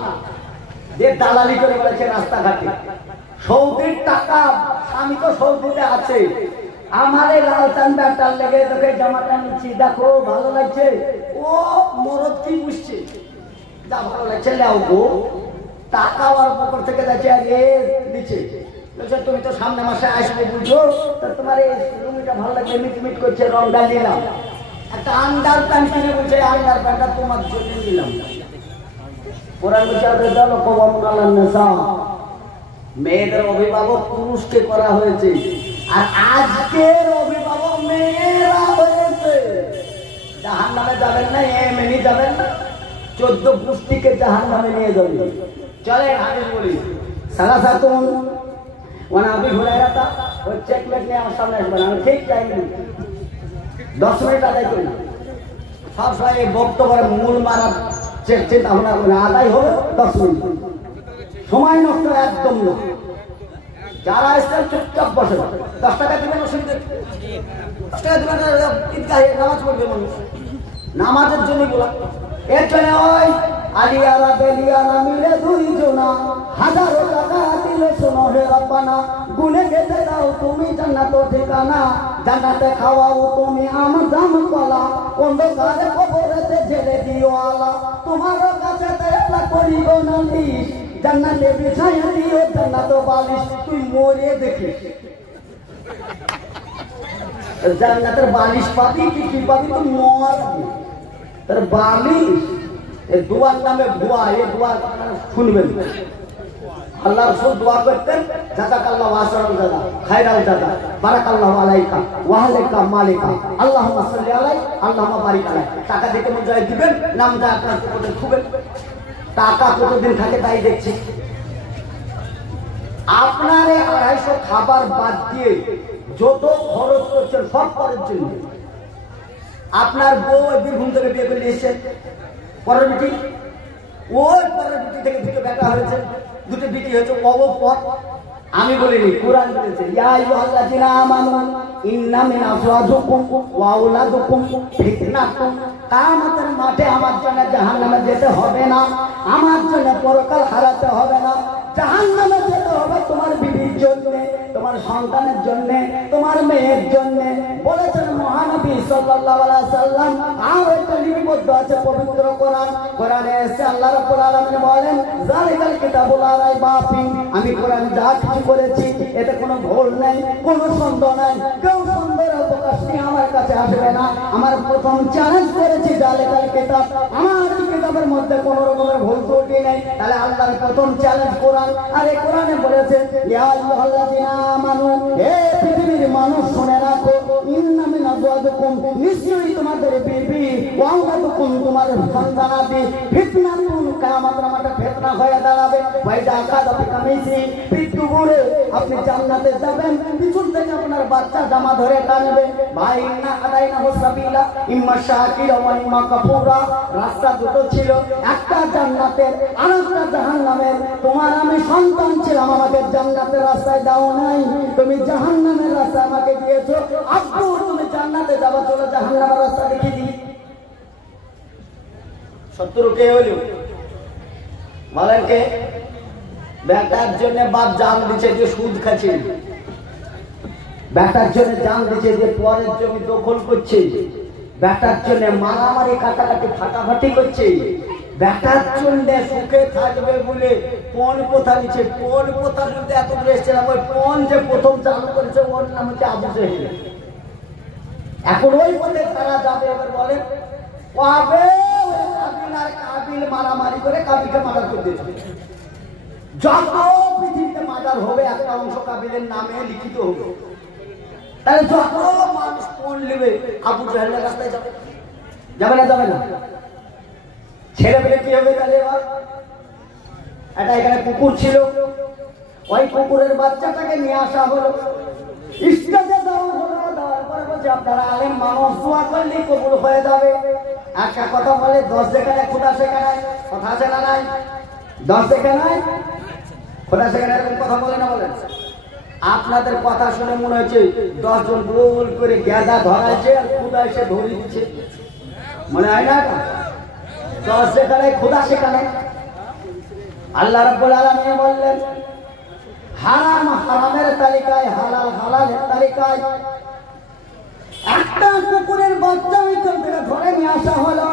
দিয়ে দালালি করে বেড়াচ্ছে রাস্তাঘাটে। সৌদির টাকা, স্বামী তো সৌদিতে আছে, আমার এই লালচান ব্যাটার লেগে তোকে জামাটা নিচ্ছি, দেখো ভালো লাগছে, ও মরদ কি বুঝছে, যা ভালো লাগছে লেও গো, টাকা আর পকেট থেকে যাচ্ছে আর এ নিচে। তুমি তো সামনে মাসে আসবে বুঝো, তোমার এই রুমিটা ভালো লাগছে, মিটমিট করছে, রংটা নিলাম, একটা আন্ডার প্যান্ট কিনে বলছে আন্ডার প্যান্টটা তোমার জন্য নিলাম। কোরআন বলছে মেয়েদের অভিভাবক পুরুষকে করা হয়েছে, আর আজকের অভিভাবক মেয়েরা হয়েছে। জাহান্নামে যাবেন না, এমনি যাবেন না, 14 পুষ্টিকে জাহান্নামে নিয়ে যাবেন। চলেন হাদিস বলি। সালাসাতুন ওয়া আবি হুরায়রা, ওই চেকমেট নিয়ে আমার সামনে আসবেন, আমি ঠিক টাইম 10 মিনিট আদায় করি। সবসময় এই বক্তব্যের মূল মারা চিন্তা ভাবনা করে আদায় হবে 10 মিনিট, সময় নষ্ট একদম না। যারা এসছেন চুপচাপ বসে, 10 টাকা দিবেন, অসুবিধা 10 টাকা দিবেন, ঈদগাহে নামাজ পড়বে মানুষ, নামাজের জন্য বলা। এর জন্য ওই আলিয়ারা বেলিয়ারা মিলে 2 জনা, হাজারো টাকা দিলে শোনো হে রব্বানা, গুনে গেতে দাও তুমি জান্নাত ঠিকানা, জান্নাতে খাওয়াও তুমি আমজাম কলা, অন্ধকারে কবরেতে ঢেলে দিও আলা, তোমার কাছে তেলা করিব নালিশ, জান্নাতে বিছায়া দিও জান্নাত বালিশ, তুই মরে দেখিস। জান্নাতের বালিশ পাবি কি পাবি? তুই মরবি। তার বালিশ এই দুয়ার নামে দোয়া, এই দোয়া শুনবেন। আল্লাহ রাসূল দোয়া করতেন, জাযাকাল্লাহু আশরাফ জাযা, খায়রাল জাযা, বারাকাল্লাহু আলাইকা ওয়া আলাইকা মালিকা, আল্লাহুম্মা সাল্লি আলাই, আল্লাহুম্মা বারিক আলাই। টাকা দিতে মন যায় দিবেন, নাম যা আপনার পকেটে খুবেন। টাকা কতদিন থাকে তাই দেখছি। আপনার 250 খাবার বাদ দিয়ে যত খরচ করছেন সব করার জন্য। আপনার বউ বীরভূম থেকে বিয়ে করে এসেছে, পরের বিটি, ওই পরের বিটি থেকে 2টো বেটা হয়েছে, 2টো বিটি হয়েছে, অবপর। আমি বলিনি, কোরআন বলেছে, ইয়া আইয়ুহাল্লাযিনা আমানু ইন্না মিন আযওয়াজিকুম ওয়া আওলাদিকুম ফিতনাতুন। কিয়ামতের মাঠে আমার জন্য জাহান্নামে যেতে হবে না, আমার জন্য পরকাল হারাতে হবে না। জাহান্নামে যেতে হবে তোমার বিবির জন্য, তোমার সন্তানের জন্য, তোমার মেয়ের জন্য, বলেছেন মহানবী সাল্লাল্লাহু আলাইহি সাল্লাম। আর একটা লিপিবদ্ধ আছে পবিত্র কোরআন। কোরআনে এসে আল্লাহ রাব্বুল আলামিন বলেন, যালিকাল কিতাবু লা রাইবা ফি, আমি কোরআন যা কিছু করেছি এতে কোনো ভুল নেই, কোনো সন্দেহ নাই। কেউ সন্দেহের অবকাশ নিয়ে আমার কাছে আসবে না। আমার প্রথম চ্যালেঞ্জ করেছি যালিকাল কিতাব, আমার কিতাবের মধ্যে কোনো রকমের ভুল ত্রুটি নেই। তাহলে আল্লাহর প্রথম চ্যালেঞ্জ কোরআন। আর এই কোরআনে বলেছে, ইয়া আইয়ুহাল্লাযিনা আমানু, হে পৃথিবীর মানুষ শুনে রাখো, ইন্না মিন আযওয়াজিকুম, নিশ্চয়ই তোমাদের বিবি, ওয়া আওলাদুকুম, তোমার সন্তানাদি, ফিতনাতুন, কিয়ামতের মাঠে ফিতনা হয়ে দাঁড়াবে। ওয়াইদা কাদা বিকামিসি, পিঠু বুড়ে আপনি জান্নাতে যাবেন, পিছন থেকে আপনার বাচ্চা জামা ধরে টানবে। ভাই ইন্না আদাইনাহু সাবিলা ইম্মা শাকিরা ওয়া ইম্মা কাফুরা। রাস্তা দুটো ছিল, একটা জান্নাতের আর একটা জাহান্নামের। তোমার আমি সন্তান ছিলাম, আমাকে জান্নাতের রাস্তায় দাও নাই, তুমি জাহান্নামের রাস্তায় আমাকে দিয়েছো। আব্বু তুমি জান্নাতে যাবা, চলো জাহান্নামের রাস্তা দেখিয়ে দিই। শত্রু কে হলো বলেন? কে? বেটার জন্য বাপ জান দিচ্ছে যে সুদ খাচ্ছে, বেটার জন্য জান দিচ্ছে যে পরের জমি দখল করছে, বেটার জন্য মারামারি কাটাকাটি ফাটাফাটি করছে, বেটার জন্য সুখে থাকবে বলে পণ প্রথা দিচ্ছে। পণ প্রথা বলতে এত দূরে এসেছিলাম, ওই পণ যে প্রথম চালু করেছে ওর নাম হচ্ছে আবু জেহেল। এখন ওই পথে তারা যাবে। এবার বলেন কবে কাবিল আর কাবিল মারামারি করে কাবিলকে মার্ডার করে দিয়েছে। যত পৃথিবীতে মার্ডার হবে একটা অংশ কাবিলের নামে লিখিত হবে। তাহলে যত মানুষ পণ নেবে আবু জেহেলের রাস্তায় যাবে, যাবে না? যাবে না। ছেলে পেলে কি হবে তাহলে? এবার একটা এখানে কুকুর ছিল, ওই কুকুরের বাচ্চাটাকে নিয়ে আসা হলো, স্টেজে দেওয়া হলো। দেওয়ার পরে বলছে আপনারা আলেম মানুষ, দোয়া করলে কবুল হয়ে যাবে। একটা কথা বলে 10 যেখানে খোদা সেখানে, কথা আছে না নাই? 10 যেখানে খোদা সেখানে, এরকম কথা বলে না? বলেন। আপনাদের কথা শুনে মনে হচ্ছে 10 জন গোল করে গ্যাদা ধরাইছে আর খোদা এসে ধরে দিচ্ছে, মনে হয় না? 10 যেখানে খোদা সেখানে। আল্লাহ রাব্বুল আলামিন বললেন, হারাম হারামের তালিকায়, হালাল হালালের তালিকায়। একটা কুকুরের বাচ্চা ওইখান থেকে ধরে নিয়ে আসা হলো।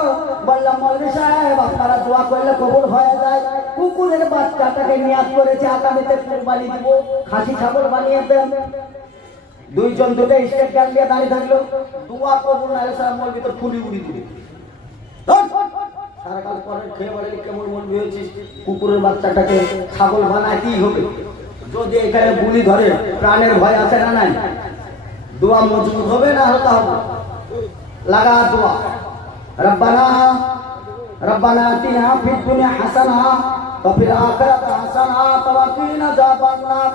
বললাম মৌলভী সাহেব আপনারা দোয়া করলে কবুল হয়ে যায়। কুকুরের বাচ্চাটাকে নিয়াত করেছে আগামীতে কুরবানি দিব, খাসি ছাগল বানিয়ে দেন। 2 জন 2টা স্টেট গান দিয়ে দাঁড়িয়ে থাকলো, দোয়া কবুল না হলে মৌলভী তো ফুলি উড়ি দিবে। সারাকাল পরে খেয়ে বলে কেমন মন হয়েছিস, কুকুরের বাচ্চাটাকে ছাগল বানাইতেই হবে। যদি এখানে গুলি ধরে প্রাণের ভয় আছে না নাই? দোয়া মজবুত হবে না হালকা হবে? লাগা দোয়া, রব্বানা রব্বানা আতিনা ফিদ দুনিয়া হাসানা ওয়া ফিল আখিরাতি হাসানা ওয়া কিনা আযাবান নার।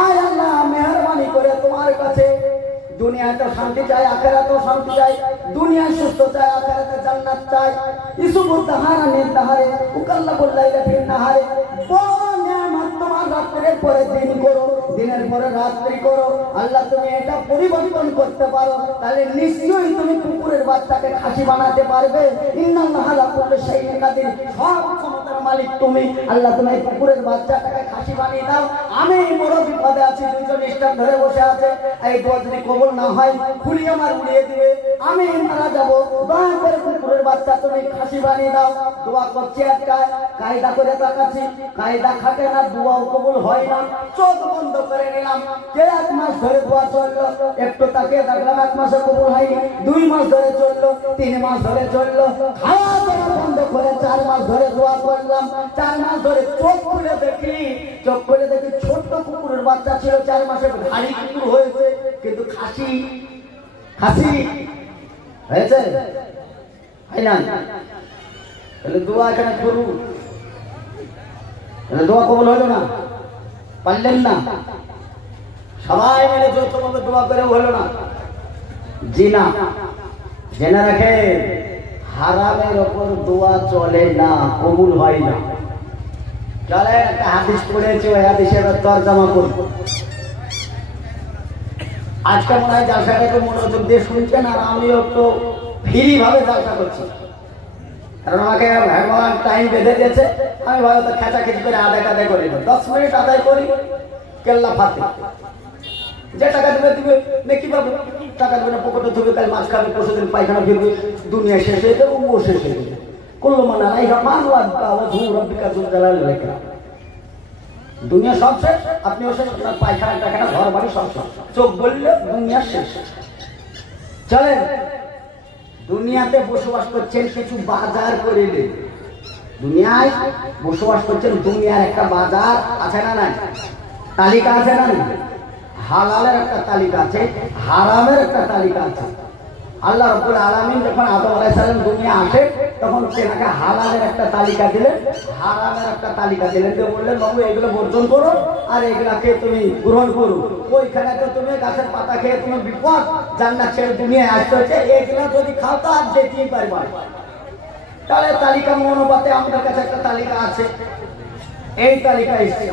আয় আল্লাহ, মেহেরবানি করে তোমার কাছে দুনিয়াতে শান্তি চাই, আখিরাতেও শান্তি চাই, দুনিয়ায় সুস্থ চাই, আখিরাতে জান্নাত চাই। ইসুবুদ দাহারা নিদাহারে উকাল্লাবুল লাইলা ফিন নাহারে। বড় নিয়ামত তোমার, রাতের পরে দিন করো, দিনের পরে রাত্রি করো। আল্লাহ তুমি এটা পরিবর্তন করতে পারো, তাহলে নিশ্চয়ই তুমি কুকুরের বাচ্চাকে খাসি বানাতে পারবে। ইন্নাল্লাহা আলা কুল্লি শাইইন কাদির, সব ক্ষমতার মালিক তুমি। আল্লাহ তুমি কুকুরের বাচ্চাটাকে খাসি বানিয়ে দাও। আমি বড় বিপদে আছি, দুইজন স্টাফ ধরে বসে আছে, এই দোয়া যদি কবুল না হয় খুলি আমার উড়িয়ে দিবে, আমি মারা যাবো। দয়া করে কুকুরের বাচ্চা তুমি খাসি বানিয়ে দাও। দোয়া করছি, একটা কায়দা করে তাকাচ্ছি, কায়দা খাটে না, দোয়াও কবুল হয় না। চোখ বন্ধ করে নিলাম, যে 1 মাস ধরে দোয়া চললো, একটু তাকে দেখলাম 1 মাসে কবুল হয়নি। 2 মাস ধরে চললো, 3 মাস ধরে চললো, খাওয়া দাওয়া বন্ধ করে 4 মাস ধরে দোয়া করলাম। 4 মাস ধরে চোখ খুলে দেখি, ছোট্ট কুকুরের বাচ্চা ছিল, 4 মাসের ভারী কুকুর হয়েছে, কিন্তু খাসি হয়েছে হয় না। তাহলে দোয়া এখানে করু, দোয়া কবুল হলো না, পারলেন না, সবাই মিলে যৌথভাবে দোয়া করে হলো না। জি না, জেনে রাখে হারামের ওপর দোয়া চলে না, কবুল হয় না। চলে একটা হাদিস পড়েছে, ওই হাদিসের তরজমা করব। আজকে মনে হয় জালসাটাকে মনোযোগ দিয়ে শুনছেন, আর আমিও একটু ফ্রি ভাবে জালসা করছি, কারণ আমাকে ভগবান টাইম বেঁধে দিয়েছে। আমি হয়তো খেঁচাখেঁচি করে আদায় করে 10 মিনিট আদায় করি, কেল্লা ফাতে। যে টাকা দিবে দিবে, নাকি পাবো, টাকা দিবে না পকেটে ধুবে, কাল মাছ খাবে, পরশুদিন পায়খানা ফিরবে, দুনিয়া শেষ হয়ে যাবে, ও শেষ হয়ে যাবে। করলো মানে দুনিয়া সব শেষ, আপনিও শেষ, আপনার পায়খানা টাখানা ঘর বাড়ি সব শেষ। চোখ বললে দুনিয়া শেষ। চলেন, দুনিয়াতে বসবাস করছেন, কিছু বাজার করে নেন। দুনিয়ায় বসবাস করছেন, দুনিয়ার একটা বাজার আছে না নাই? তালিকা আছে না নাই? হালালের একটা তালিকা আছে, হারামের একটা তালিকা আছে। আল্লাহ রাব্বুল আলামিন যখন আদম আলাইহিস সালাম দুনিয়া আসে, তখন সেনাকে হালালের একটা তালিকা দিলেন, হারামের একটা তালিকা দিলেন, যে বললেন বাবু এগুলো বর্জন করো, আর এগুলাকে তুমি গ্রহণ করো। ওইখানে তো তুমি গাছের পাতা খেয়ে তুমি বিপদ, জান্নাত ছেড়ে দুনিয়ায় আসতে হচ্ছে, এগুলো যদি খাও তো আর যেতেই পারবে। তাহলে তালিকা অনুপাতে আমাদের কাছে একটা তালিকা আছে, এই তালিকা এসছে।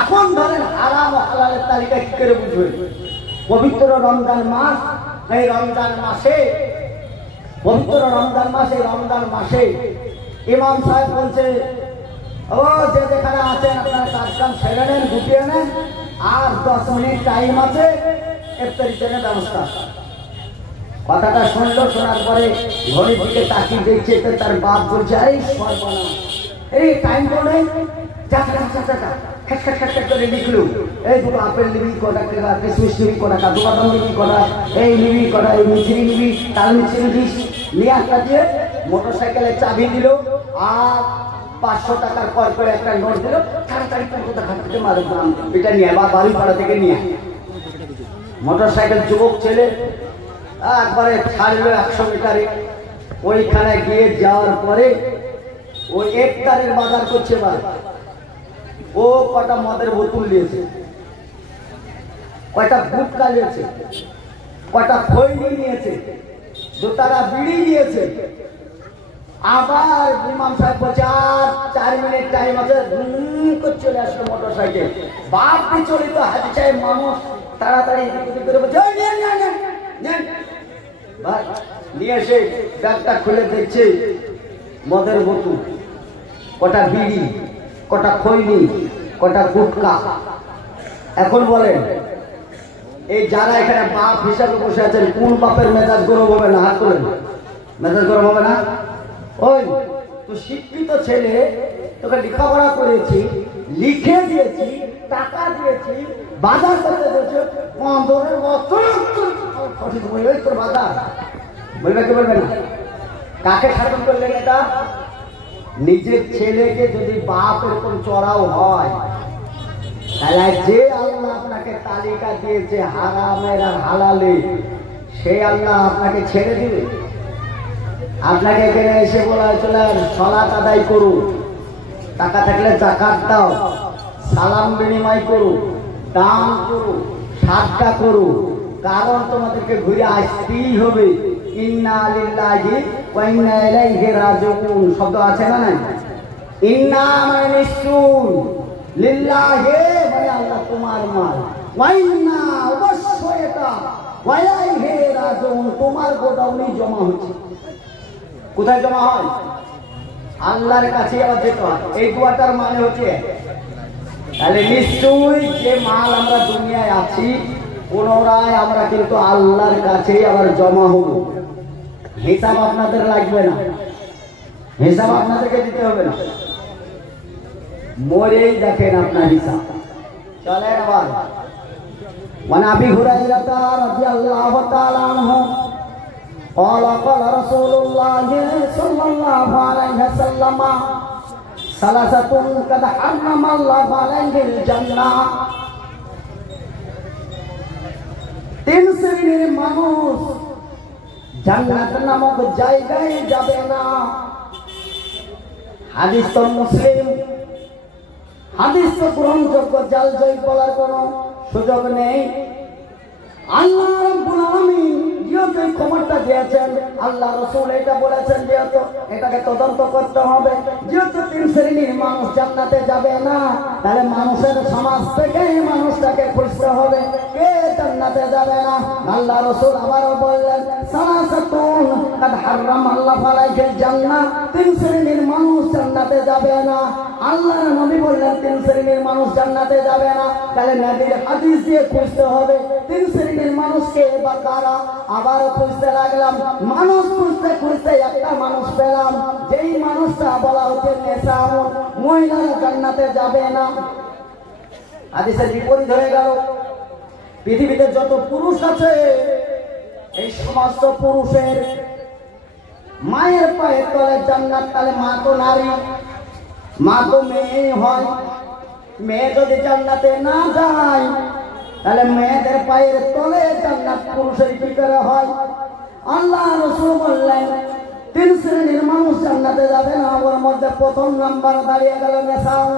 এখন ধরেন হারাম ও হালালের তালিকা কি করে বুঝবে? পবিত্র রমজান মাস, এই রমজান মাসে, পবিত্র রমজান মাসে, রমজান মাসে ইমাম সাহেব বলছে, ও যে যেখানে আছেন আপনারা কাজ কাম সেরে নেন, গুটিয়ে নেন, আর 10 মিনিট টাইম আছে, ইফতারির জন্য ব্যবস্থা। কথাটা শুনলো, শোনার পরে ঘড়ির দিকে তাকিয়ে দেখছে, তার বাপ বলছে, এই সর্বনাশ, এই টাইম তো নেই, করে লিখলো, এই দুটো আপেল নিবি কটা, কিশমিশ নিবি কটা, কাজু বাদাম নিবি কটা, এই নিবি কটা, এই মিছরি নিবি, তাল মিছরি নিবি, নিয়ে একটা দিয়ে মোটরসাইকেলের চাবি দিল, আর 500 টাকার পর করে একটা নোট দিল, তাড়াতাড়ি ঘাট থেকে মারুগ্রাম এটা নিয়ে বা বাড়িপাড়া থেকে নিয়ে মোটরসাইকেল যুবক ছেলে একবারে ছাড়লো 100 মিটারে। ওইখানে গিয়ে যাওয়ার পরে ওই ইফতারের বাজার করছে, ও কটা মদের বোতল নিয়েছে, কয়টা গুটকা নিয়েছে, কয়টা খৈনি নিয়েছে, 2 টাকা বিড়ি নিয়েছে। আবার ইমাম সাহেব বলছে, আর 4 মিনিট টাইম আছে, করে চলে আসলো মোটরসাইকেল। বাপ বিচলিত, হাজি সাহেব মানুষ তাড়াতাড়ি করে বলছে, নিয়ে এসে ব্যাগটা খুলে দেখছে মদের বোতল, কটা বিড়ি, কটা খৈনি, কটা গুটকা। এখন বলেন, এই যারা এখানে বাপ হিসাবে বসে আছেন, কোন বাপের মেজাজ গরম হবে না? হাত তোলেন, মেজাজ গরম হবে না? ওই তো শিক্ষিত ছেলে, তোকে লেখাপড়া করেছি, লিখে দিয়েছি, টাকা দিয়েছি, বাজার করতে দিয়েছি, 15 বছর তোর বাজার বলবে কি বলবে না? কাকে শাসন করলেন এটা? নিজের ছেলেকে যদি বাপ এরকম চড়াও হয়, তাহলে যে আল্লাহ আপনাকে তালিকা দিয়েছে হারামের আর হালালে, সেই আল্লাহ আপনাকে ছেড়ে দিবে? আপনাকে এখানে এসে বলা হয়েছিল সালাত আদায় করুন, টাকা থাকলে যাকাত দাও, সালাম বিনিময় করু, দান করু, সাদকা করু, কারণ তোমাদেরকে ঘুরে আসতেই হবে। ইন্না লিল্লাহি ওয়া ইন্না ইলাইহি রাজিউন শব্দ আছে না? ইন্না মানে নিশ্চয়, লিল্লাহি মানে আল্লাহ তোমার মাল, ওয়া ইন্না অবশ্যই এটা, ওয়া ইলাইহি রাজিউন তোমার গোডাউনে জমা হচ্ছে। কোথায় জমা হয়? আল্লাহর কাছে আবার যেতে হয়। এই দোয়াটার মানে হচ্ছে, তাহলে নিশ্চয়ই যে মাল আমরা দুনিয়ায় আছি পুনরায় আমরা কিন্তু আল্লাহর কাছেই আবার জমা হব। হিসাব আপনাদের লাগবে না, হিসাব আপনাদেরকে দিতে হবে না, মরেই দেখেন আপনার হিসাব। চলেন আবার মানে আবি হুরায়রা রাদিয়াল্লাহু তাআলা আনহু قال قال رسول الله صلى الله عليه وسلم ثلاثة قد حرم الله عليه الجنة। তিন শ্রেণীর মানুষ জান্নাত নামক জায়গায় যাবে না। হাদিস তো মুসলিম, হাদিস তো গ্রহণযোগ্য, জাল জয় বলার কোনো সুযোগ নেই। আল্লাহ রাব্বুল আলামিন যেহেতু এই খবরটা দিয়েছেন, আল্লাহ রাসূল এটা বলেছেন, যেহেতু এটাকে তদন্ত করতে হবে। যেহেতু তিন শ্রেণীর মানুষ জান্নাতে যাবে না, তাহলে মানুষের সমাজ থেকে মানুষটাকে খুঁজতে হবে কে জান্নাতে যাবে না। আল্লাহ রাসূল আবারও বললেন সালাসাতুন কাদ হারাম আল্লাহ আলাইহিল জান্নাহ, তিন শ্রেণীর মানুষ জান্নাতে যাবে না। আল্লাহর নবী বললেন তিন শ্রেণীর মানুষ জান্নাতে যাবে না, তাহলে নবীর হাদিস দিয়ে খুঁজতে হবে তিন শ্রেণীর মানুষকে বা কারা। আবার খুঁজতে লাগলাম, মানুষ খুঁজতে খুঁজতে একটা মানুষ পেলাম, যেই মানুষটা বলা হচ্ছে নেশামুন, মহিলারা জান্নাতে যাবে না। হাদিসের বিপরীত হয়ে গেল। পৃথিবীতে যত পুরুষ আছে এই সমস্ত পুরুষের মায়ের পায়ের তলে জান্নাত। তাহলে মা তো নারী, মা তো মেয়ে হয়। মেয়ে যদি জান্নাতে না যায় তাহলে মেয়েদের পায়ের তলে জান্নাত পুরুষের কি করে হয়? আল্লাহ রাসূল বললেন তিন শ্রেণীর মানুষ জান্নাতে যাবে না। ওর মধ্যে প্রথম নাম্বার দাঁড়িয়ে গেল নেশাও,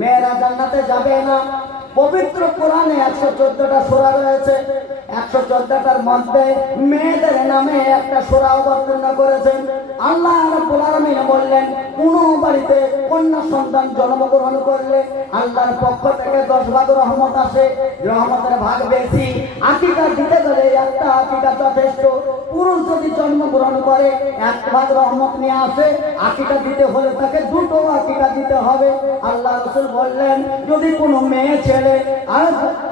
মেয়েরা জান্নাতে যাবে না। পবিত্র কোরআনে 114টা সূরা রয়েছে, 114টার মধ্যে মেয়েদের নামে একটা সূরা অবতীর্ণ করেছেন। আল্লাহ রাব্বুল আলামিন বললেন কোন বাড়িতে কন্যা সন্তান জন্মগ্রহণ করলে আল্লাহর পক্ষ থেকে 10 ভাগ রহমত আসে, রহমতের ভাগ বেশি। আকিকা দিতে গেলে একটা আকিকা যথেষ্ট। পুরুষ যদি জন্মগ্রহণ করে 1 ভাগ রহমত নিয়ে আসে, আকিকা দিতে হলে তাকে 2টো আকিকা দিতে হবে। আল্লাহ রাসূল বললেন যদি কোনো মেয়ে ছেলে আর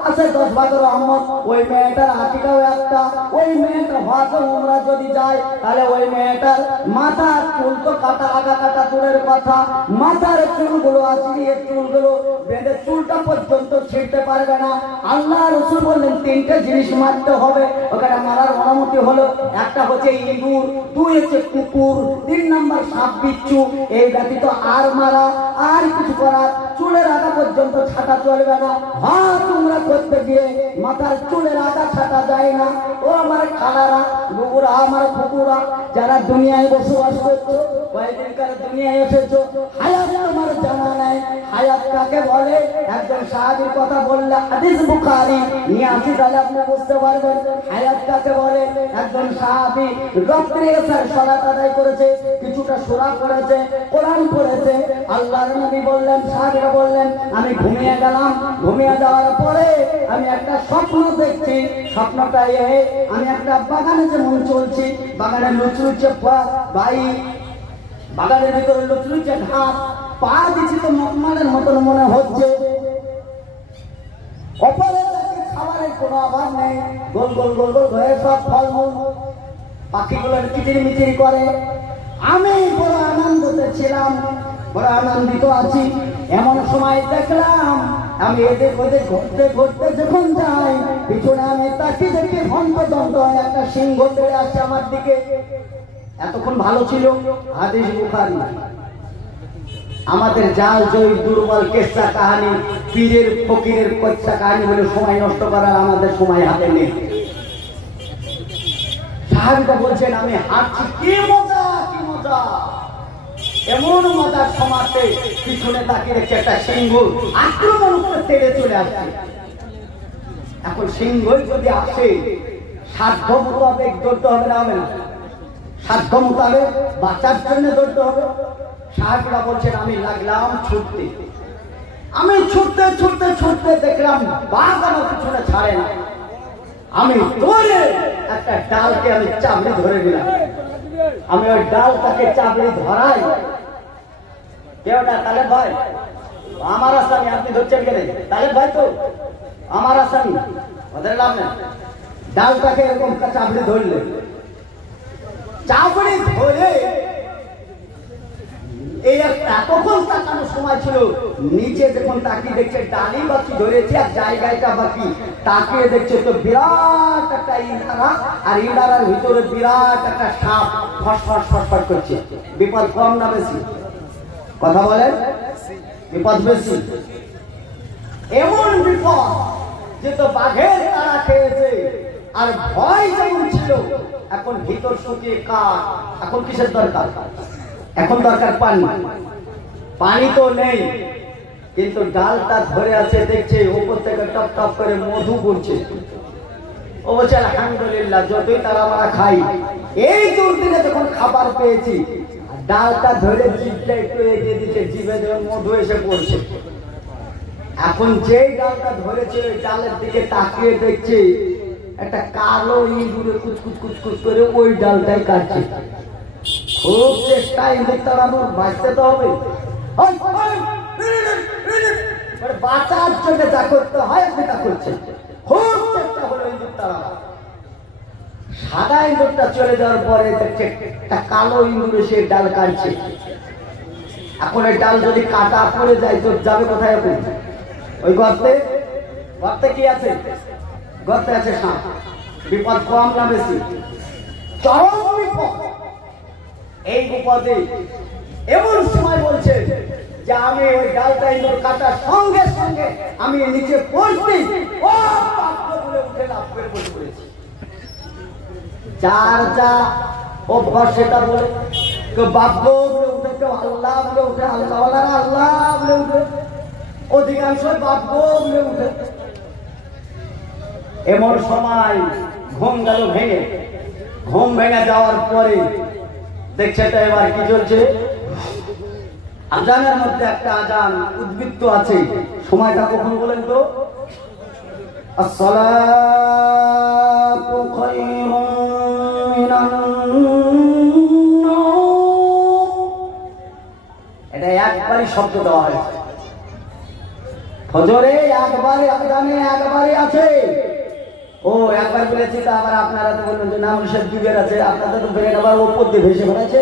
আছে 10 ভাগ রহমত, ওই মেয়েটার আকিকাও একটা। ওই মেয়েটা হজ উমরা যদি যায় তাহলে ওই মেয়েটার মাথার চুল তো কাটা, আগা কাটা দূরের কথা, মাথার চুলগুলো আঁচড়িয়ে চুলগুলো বেঁধে চুলটা পর্যন্ত ছিঁড়তে পারবে না। আল্লাহ রাসূল বললেন 3টে জিনিস মারতে হবে, ওখানে মারার অনুমতি হলো। একটা হচ্ছে ইঁদুর, 2 হচ্ছে কুকুর, 3 নাম্বার সাপ বিচ্ছু। এই ব্যতীত আর মারা আর কিছু করার, চুলের আগা পর্যন্ত ছাটা চলবে না। হজ উমরা করতে গিয়ে মাথার চুলের আগা ছাটা যায় না। ও আমার খালারা, বুবুরা, আমার ফুপুরা, যারা দুনিয়ায় বসবাস করছো, কয়েকদিনকার দুনিয়ায় এসেছো, হায়াত তোমার জানা নাই। হায়াত কাকে বলে? একজন সাহাবীর কথা বললে হাদিস বুখারী নিয়ে আসি, তাহলে আপনি বুঝতে পারবেন হায়াত কাকে বলে। একজন সাহাবী রাত্রে এসার সালাত আদায় করেছে, কিছুটা সূরা পড়েছে, কোরআন পড়েছে। আল্লাহর নবী বললেন, সাহাবীরা বললেন আমি ঘুমিয়ে গেলাম। ঘুমিয়ে যাওয়ার পরে আমি একটা স্বপ্ন দেখছি। স্বপ্নটা আমি একটা বাগানে যেমন চলছি, বাগানে লুচলুচে ভাই, বাগানের ভিতরে লুচলুচে ঘাস, পা দিচ্ছি তো মকমালের মতন মনে হচ্ছে। অপরে খাবারের কোনো অভাব নেই, গোল গোল গোল গোল হয়ে সব ফলমূল, পাখিগুলোর কিচিরি মিচিরি করে। আমি বড় আনন্দতে ছিলাম, বড় আনন্দিত আছি। এমন সময় দেখলাম আমি এদের ওদের ঘুরতে ঘুরতে যখন যাই, পিছনে আমি তাকে দেখে হন্তদন্ত একটা সিংহ তেড়ে আসছে আমার দিকে। এতক্ষণ ভালো ছিল হাদিস বুখারী। আমাদের জাল জয়ী দুর্বল কেসা কাহানি, পীরের ফকিরের কচ্চা কাহানি বলে সময় নষ্ট করার আমাদের সময় হাতে নেই। সাহাবীরা বলছেন আমি হাঁটছি, কি মজা কি মজা। এমন মজার সমাজে পিছনে তাকিয়ে দেখছে একটা সিংহ আক্রমণ করে তেড়ে চলে আসছে। এখন সিংহই যদি আসে সাধ্য মোতাবেক দৌড়তে হবে না, হবে না? সাধ্য মোতাবেক বাঁচার জন্য দৌড়তে হবে। সাহাবীরা বলছেন আমি লাগলাম ছুটতে। আমি ছুটতে ছুটতে ছুটতে দেখলাম বাঘ আমার পিছনে ছাড়ে না। আমি দৌড়ে একটা ডালকে আমি চাবড়ে ধরে দিলাম। আমি ওই ডালটাকে চাবড়ে ধরাই, কেউ না তালেব ভাই আমার আসামি, আপনি ধরছেন কেন? তালেব ভাই তো আমার আসামি, ওদের লাভ নেই। ডালটাকে এরকম চাবড়ে ধরলে, চাবড়ে ধরে এই এতক্ষণ তাকানোর সময় ছিল, নিচে যখন তাকিয়ে দেখছে ডালি বাকি ধরেছে আর জায়গাটা বাকি, তাকিয়ে দেখছে তো বিরাট একটা ইনারা, আর ইনারার ভিতরে বিরাট একটা সাপ ফসফস ফসফস করছে। বিপদ কম না বেশি? কথা বলেন, বিপদ বেশি। এমন বিপদ যে তো বাঘের তারা খেয়েছে, আর ভয় যেমন ছিল, এখন ভিতর শুকিয়ে কাঠ। এখন কিসের দরকার? এখন দরকার পানি। পানি তো নেই, কিন্তু ডালটা ধরে আছে, দেখছে উপর থেকে টপ টপ করে মধু পড়ছে। ও বলছে আলহামদুলিল্লাহ, যতই তারা আমরা খাই, এই দুর্দিনে যখন খাবার পেয়েছি, ডালটা ধরে জিভটা একটু এগিয়ে দিচ্ছে, জিভে যখন মধু এসে পড়ছে। এখন যেই ডালটা ধরেছে ওই ডালের দিকে তাকিয়ে দেখছে একটা কালো ইঁদুরে কুচকুচ কুচকুচ করে ওই ডালটাই কাটছে। খুব চেষ্টা ইঁদুর তাড়ানোর, বাঁচতে তো হবে। বাঁচার জন্য যা করতে হয় আপনি তা করছেন। খুব চেষ্টা হলো ইঁদুর তাড়ানো। সাদা ইঁদুরটা চলে যাওয়ার পরে দেখছে একটা কালো ইঁদুরে সে ডাল কাটছে। এখন এই ডাল যদি কাটা পড়ে যায় তো যাবে কোথায়? এখন ওই গর্তে। গর্তে কি আছে? গর্তে আছে সাপ। বিপদ কম না বেশি? চরম বিপদ। এই বিপদে এমন সময় বলছে যে আমি ওই ডালটা ইঁদুর কাটার সঙ্গে সঙ্গে আমি নিচে পড়ছি, ও বলে উঠে লাভ করে বসে পড়েছি। যার যা অভ্যাস সেটা বলে, কেউ বাব্য বলে উঠে, কেউ আল্লাহ বলে উঠে, আল্লাহ আল্লাহ বলে উঠে, অধিকাংশ বাব্য বলে উঠে। এমন সময় ঘুম গেল ভেঙে। ঘুম ভেঙে যাওয়ার পরে দেখছে তো এবার কি চলছে? আজানের মধ্যে একটা আজান উদ্বৃত্ত আছে। সময়টা কখন বলেন তো? আসসালাতু খায়রুম মিনান নাওম। এটা একবারই শব্দ দেওয়া হয়েছে। ফজরে একবারে, আজানে একবারে আছে। ও একবার বলেছি তো আবার আপনারা তো বলবেন যে না মানুষের যুগের আছে, আপনাদের তো ব্রেন আবার ওপর দিয়ে ভেসে বেড়াচ্ছে।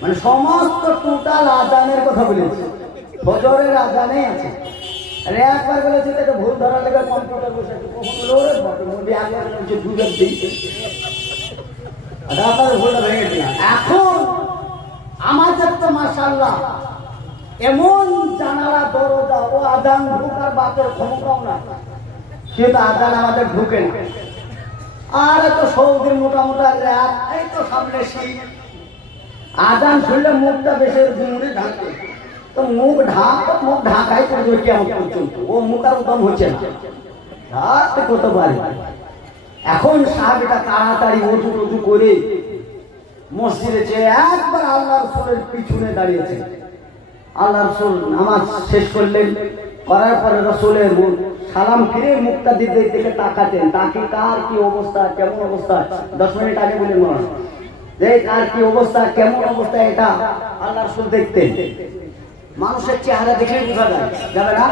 মানে সমস্ত টোটাল আজানের কথা বলেছি, ফজরের আজানে আছে। আরে একবার বলেছি তো এটা ভুল ধরার লেগে কম্পিউটার বসে আছে, কখন হলো রে বাপরে, মোটামুটি একবার বলছে যুগের দিন আপনাদের ভুলটা ভেঙে দিলাম। এখন আমাদের তো মাশাআল্লাহ এমন জানালা দরজা, ও আজান ঢুকার বাপের ক্ষমতাও না, কিন্তু আজান আমাদের ঢুকে না। আর তো সৌদির মোটামোটা রাত, এই তো সামনে শীত, আজান শুনলে মুখটা বেশি মুড়ে ঢাকে, তো মুখ ঢাকাই করবে কেমন পর্যন্ত, ও মুখ আর উদম হচ্ছে না, ঢাকতে করতে পারে। এখন সাহাবীটা তাড়াতাড়ি উঁচু করে মসজিদে চেয়ে একবার আল্লাহ রাসূলের পিছনে দাঁড়িয়েছে। আল্লাহ রাসূল নামাজ শেষ করলেন, করার পরে রাসূলের সালাম ফিরে মুখটা দিতে দিকে তাকাতেন, তাকে কার কি অবস্থা, কেমন অবস্থা, 10 মিনিট আগে বলে মনে হয় যে কার কি অবস্থা, কেমন অবস্থা, এটা আল্লাহ রাসূল দেখতেন। মানুষের চেহারা দেখে বোঝা যায়, যাবে না?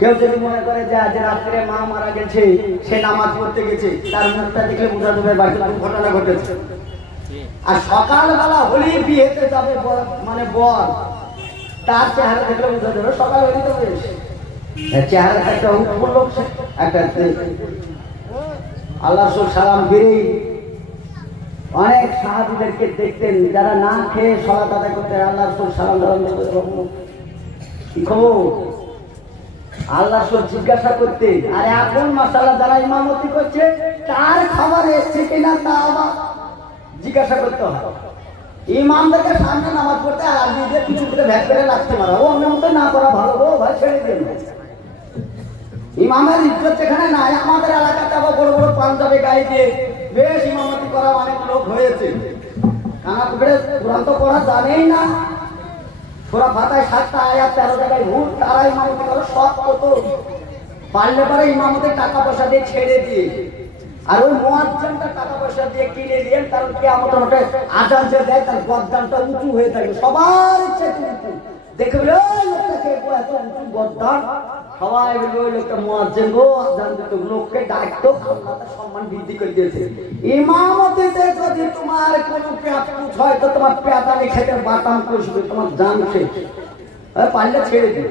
কেউ যদি মনে করে যে আজ রাত্রে মা মারা গেছে, সে নামাজ পড়তে গেছে, তার মুখটা দেখলে বোঝা যাবে বাড়িতে ঘটনা ঘটেছে। আর সকালবেলা হলেই বিয়েতে যাবে মানে বর, তার চেহারা দেখলে বোঝা যাবে সকাল হলেই তো বেশ চেহারা একটা উৎফুল্ল একটা। আল্লাহ রাসূল সালাম ফিরেই অনেক সাহাবীদেরকে দেখতেন যারা না খেয়ে সালাত আদায় করতেন, আল্লাহ রাসূল সালাম কি খবর, আল্লাহ রাসূল জিজ্ঞাসা করতেন। আর এখন মাশাআল্লাহ যারা ইমামতি করছে তার খাবার এসছে কিনা তা আবার জিজ্ঞাসা করতে হয়। ইমামদেরকে সামনে নামাজ পড়তে আর দিয়ে কিছু করে ভ্যাক করে লাগতে পারা, ও অন্য মতো না করা ভালো, গো ভাই ছেড়ে দিন। ইমামের ইজ্জত এখানে নাই। আমাদের এলাকাতে আবার বড় বড় পাঞ্জাবি গায়ে দিয়ে বেশ ইমামতি করা অনেক লোক হয়েছে। কানা পুকুরে কোরআন তো পড়া জানেই না, সূরা ফাতিহায় 7টা আয়াত 13 জায়গায় ভুল, তারা ইমামতি করে সব কত পারলে পরে ইমামতের টাকা পয়সা দিয়ে ছেড়ে দিয়ে, আর ওই মুয়াজ্জিনটা টাকা পয়সা দিয়ে কিনে দিয়ে, কারণ কিয়ামত মাঠে আযান যে দেয় তার গর্দানটা উঁচু হয়ে থাকে, সবার ইচ্ছে উঁচু দেখবে ওই লোকটাকে এত উঁচু গর্দান, সবাই বলবে ওই লোকটা মুয়াজ্জিন গো, আযান দিত, লোককে ডাকতো, আল্লাহ তার সম্মান বৃদ্ধি করে দিয়েছে। ইমামতিতে যদি তোমার কোনো পেট পুছ হয় তো তোমার পেটানি খেতে বাটাম কষবে, তোমার জান শেষ। পারলে ছেড়ে দিও,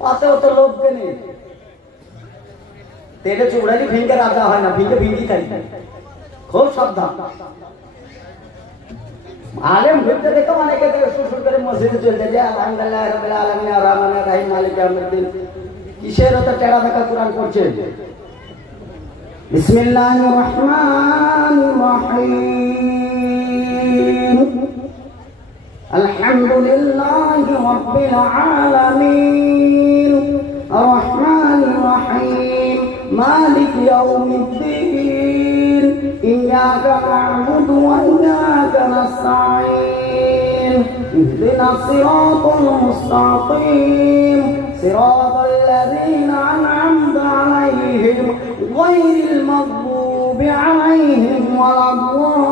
পাতেও তো লোককে নেই। তেলে চুড়ালি ভিঙ্গে রাজা হয় না, ভিঙ্গে ভিঙ্গি খাই, খুব সাবধান। আলেম ঘুরতে দেখো অনেকে সুর করে মসজিদে চলতে যায়, আলহামদুলিল্লাহ রাব্বিল আলামিন আর রহমানির রহিম মালিক ইয়াউমিদ্দিন, কিসের তো টেড়া বেঁকা কোরআন পড়ছে। বিসমিল্লাহির রহমানির রহিম, আলহামদুলিল্লাহি রাব্বিল আলামিন আর রহমানির রহিম মালিক ইয়াউমিদ্দিন ইয়্যাকা না'বুদু ওয়া ইয়্যাকা নাস্তাঈন ইহদিনাস সিরাতাল মুস্তাকিম সিরাতাল লাযীনা আন'আমতা আলাইহিম গায়রিল মাগদুবি আলাইহিম ওয়ালাদ-দাল্লিন।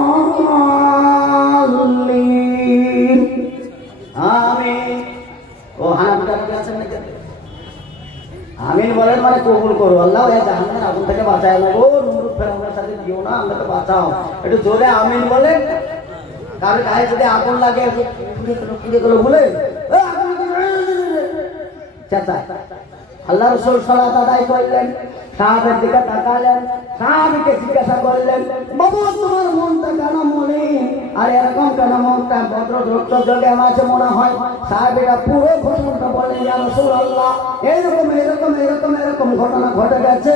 আমিন। ও হানাফি আছেন নাকি? আমিন বলেন মানে কবুল করো। আল্লাহ এই জাহান্নামের আগুন থেকে বাঁচায় না গো, নমরুদ ফেরাউনের সাথে দিও না, আমাকে বাঁচাও। একটু জোরে আমিন বলেন। কারণ গায়ে যদি আগুন লাগে পুড়ে গেল ভুলে চাচা, আল্লাহ রাসূল সালাত আদায় করলেন, সাহাবের দিকে তাকালেন, সাহাবীকে জিজ্ঞাসা করলেন, বাবু তোমার মনটা কেন মলিন আর এরকম কেন মনটা ভদ্রদ্রষ্ট যোগে মাঝে মনে হয়? সাহাবীরা পুরো ঘটনাটা বলেন, ইয়া রাসূলুল্লাহ এরকম এরকম এরকম এরকম ঘটনা ঘটে গেছে,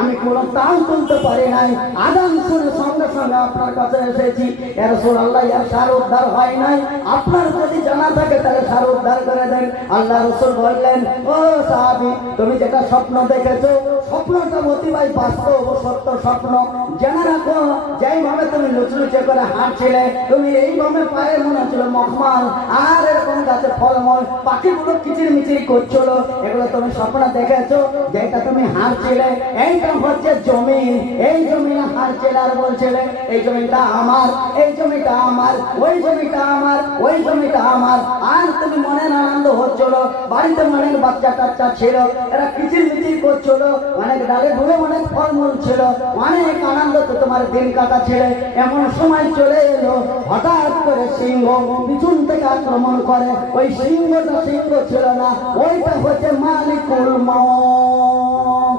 আমি কোনো তাল তুলতে পারি নাই, আযান শুনে সঙ্গে সঙ্গে আপনার কাছে এসেছি। ইয়া রাসূলুল্লাহ এর সার উদ্ধার হয় নাই, আপনার যদি জানা থাকে তাহলে সার উদ্ধার করে দেন। আল্লাহ রাসূল বললেন, ও সাহাবী তুমি যেটা স্বপ্ন দেখেছো স্বপ্নটা অতিবাই বাস্তব ও সত্য স্বপ্ন। জেনে রাখো যেইভাবে তুমি লুচলুচে করে হাঁটছিলে, তুমি এইভাবে পায়ে মনে হচ্ছিল মখমাল, আর এরকম গাছে ফলমল পাখিগুলো কিচির মিচির করছিল, এগুলো তুমি স্বপ্ন দেখেছো। যেটা তুমি হাঁটছিলে এইটা হচ্ছে জমিন, এই জমিনে হাঁটছিলে আর বলছিলে এই জমিটা আমার, এই জমিটা আমার, ওই জমিটা আমার, ওই জমিটা আমার, আর তুমি মনের আনন্দ হচ্ছিল, বাড়িতে অনেক বাচ্চা কাচ্চা ছিল, এরা কিচির মিচির করছিল, অনেক ডালে ডুলে অনেক ফলমূল ছিল, অনেক আনন্দ তো তোমার দিন কাটা ছিল। এমন সময় চলে এলো হঠাৎ করে সিংহ পিছন থেকে আক্রমণ করে। ওই সিংহটা সিংহ ছিল না, ওইটা হচ্ছে মালিকুল মউত।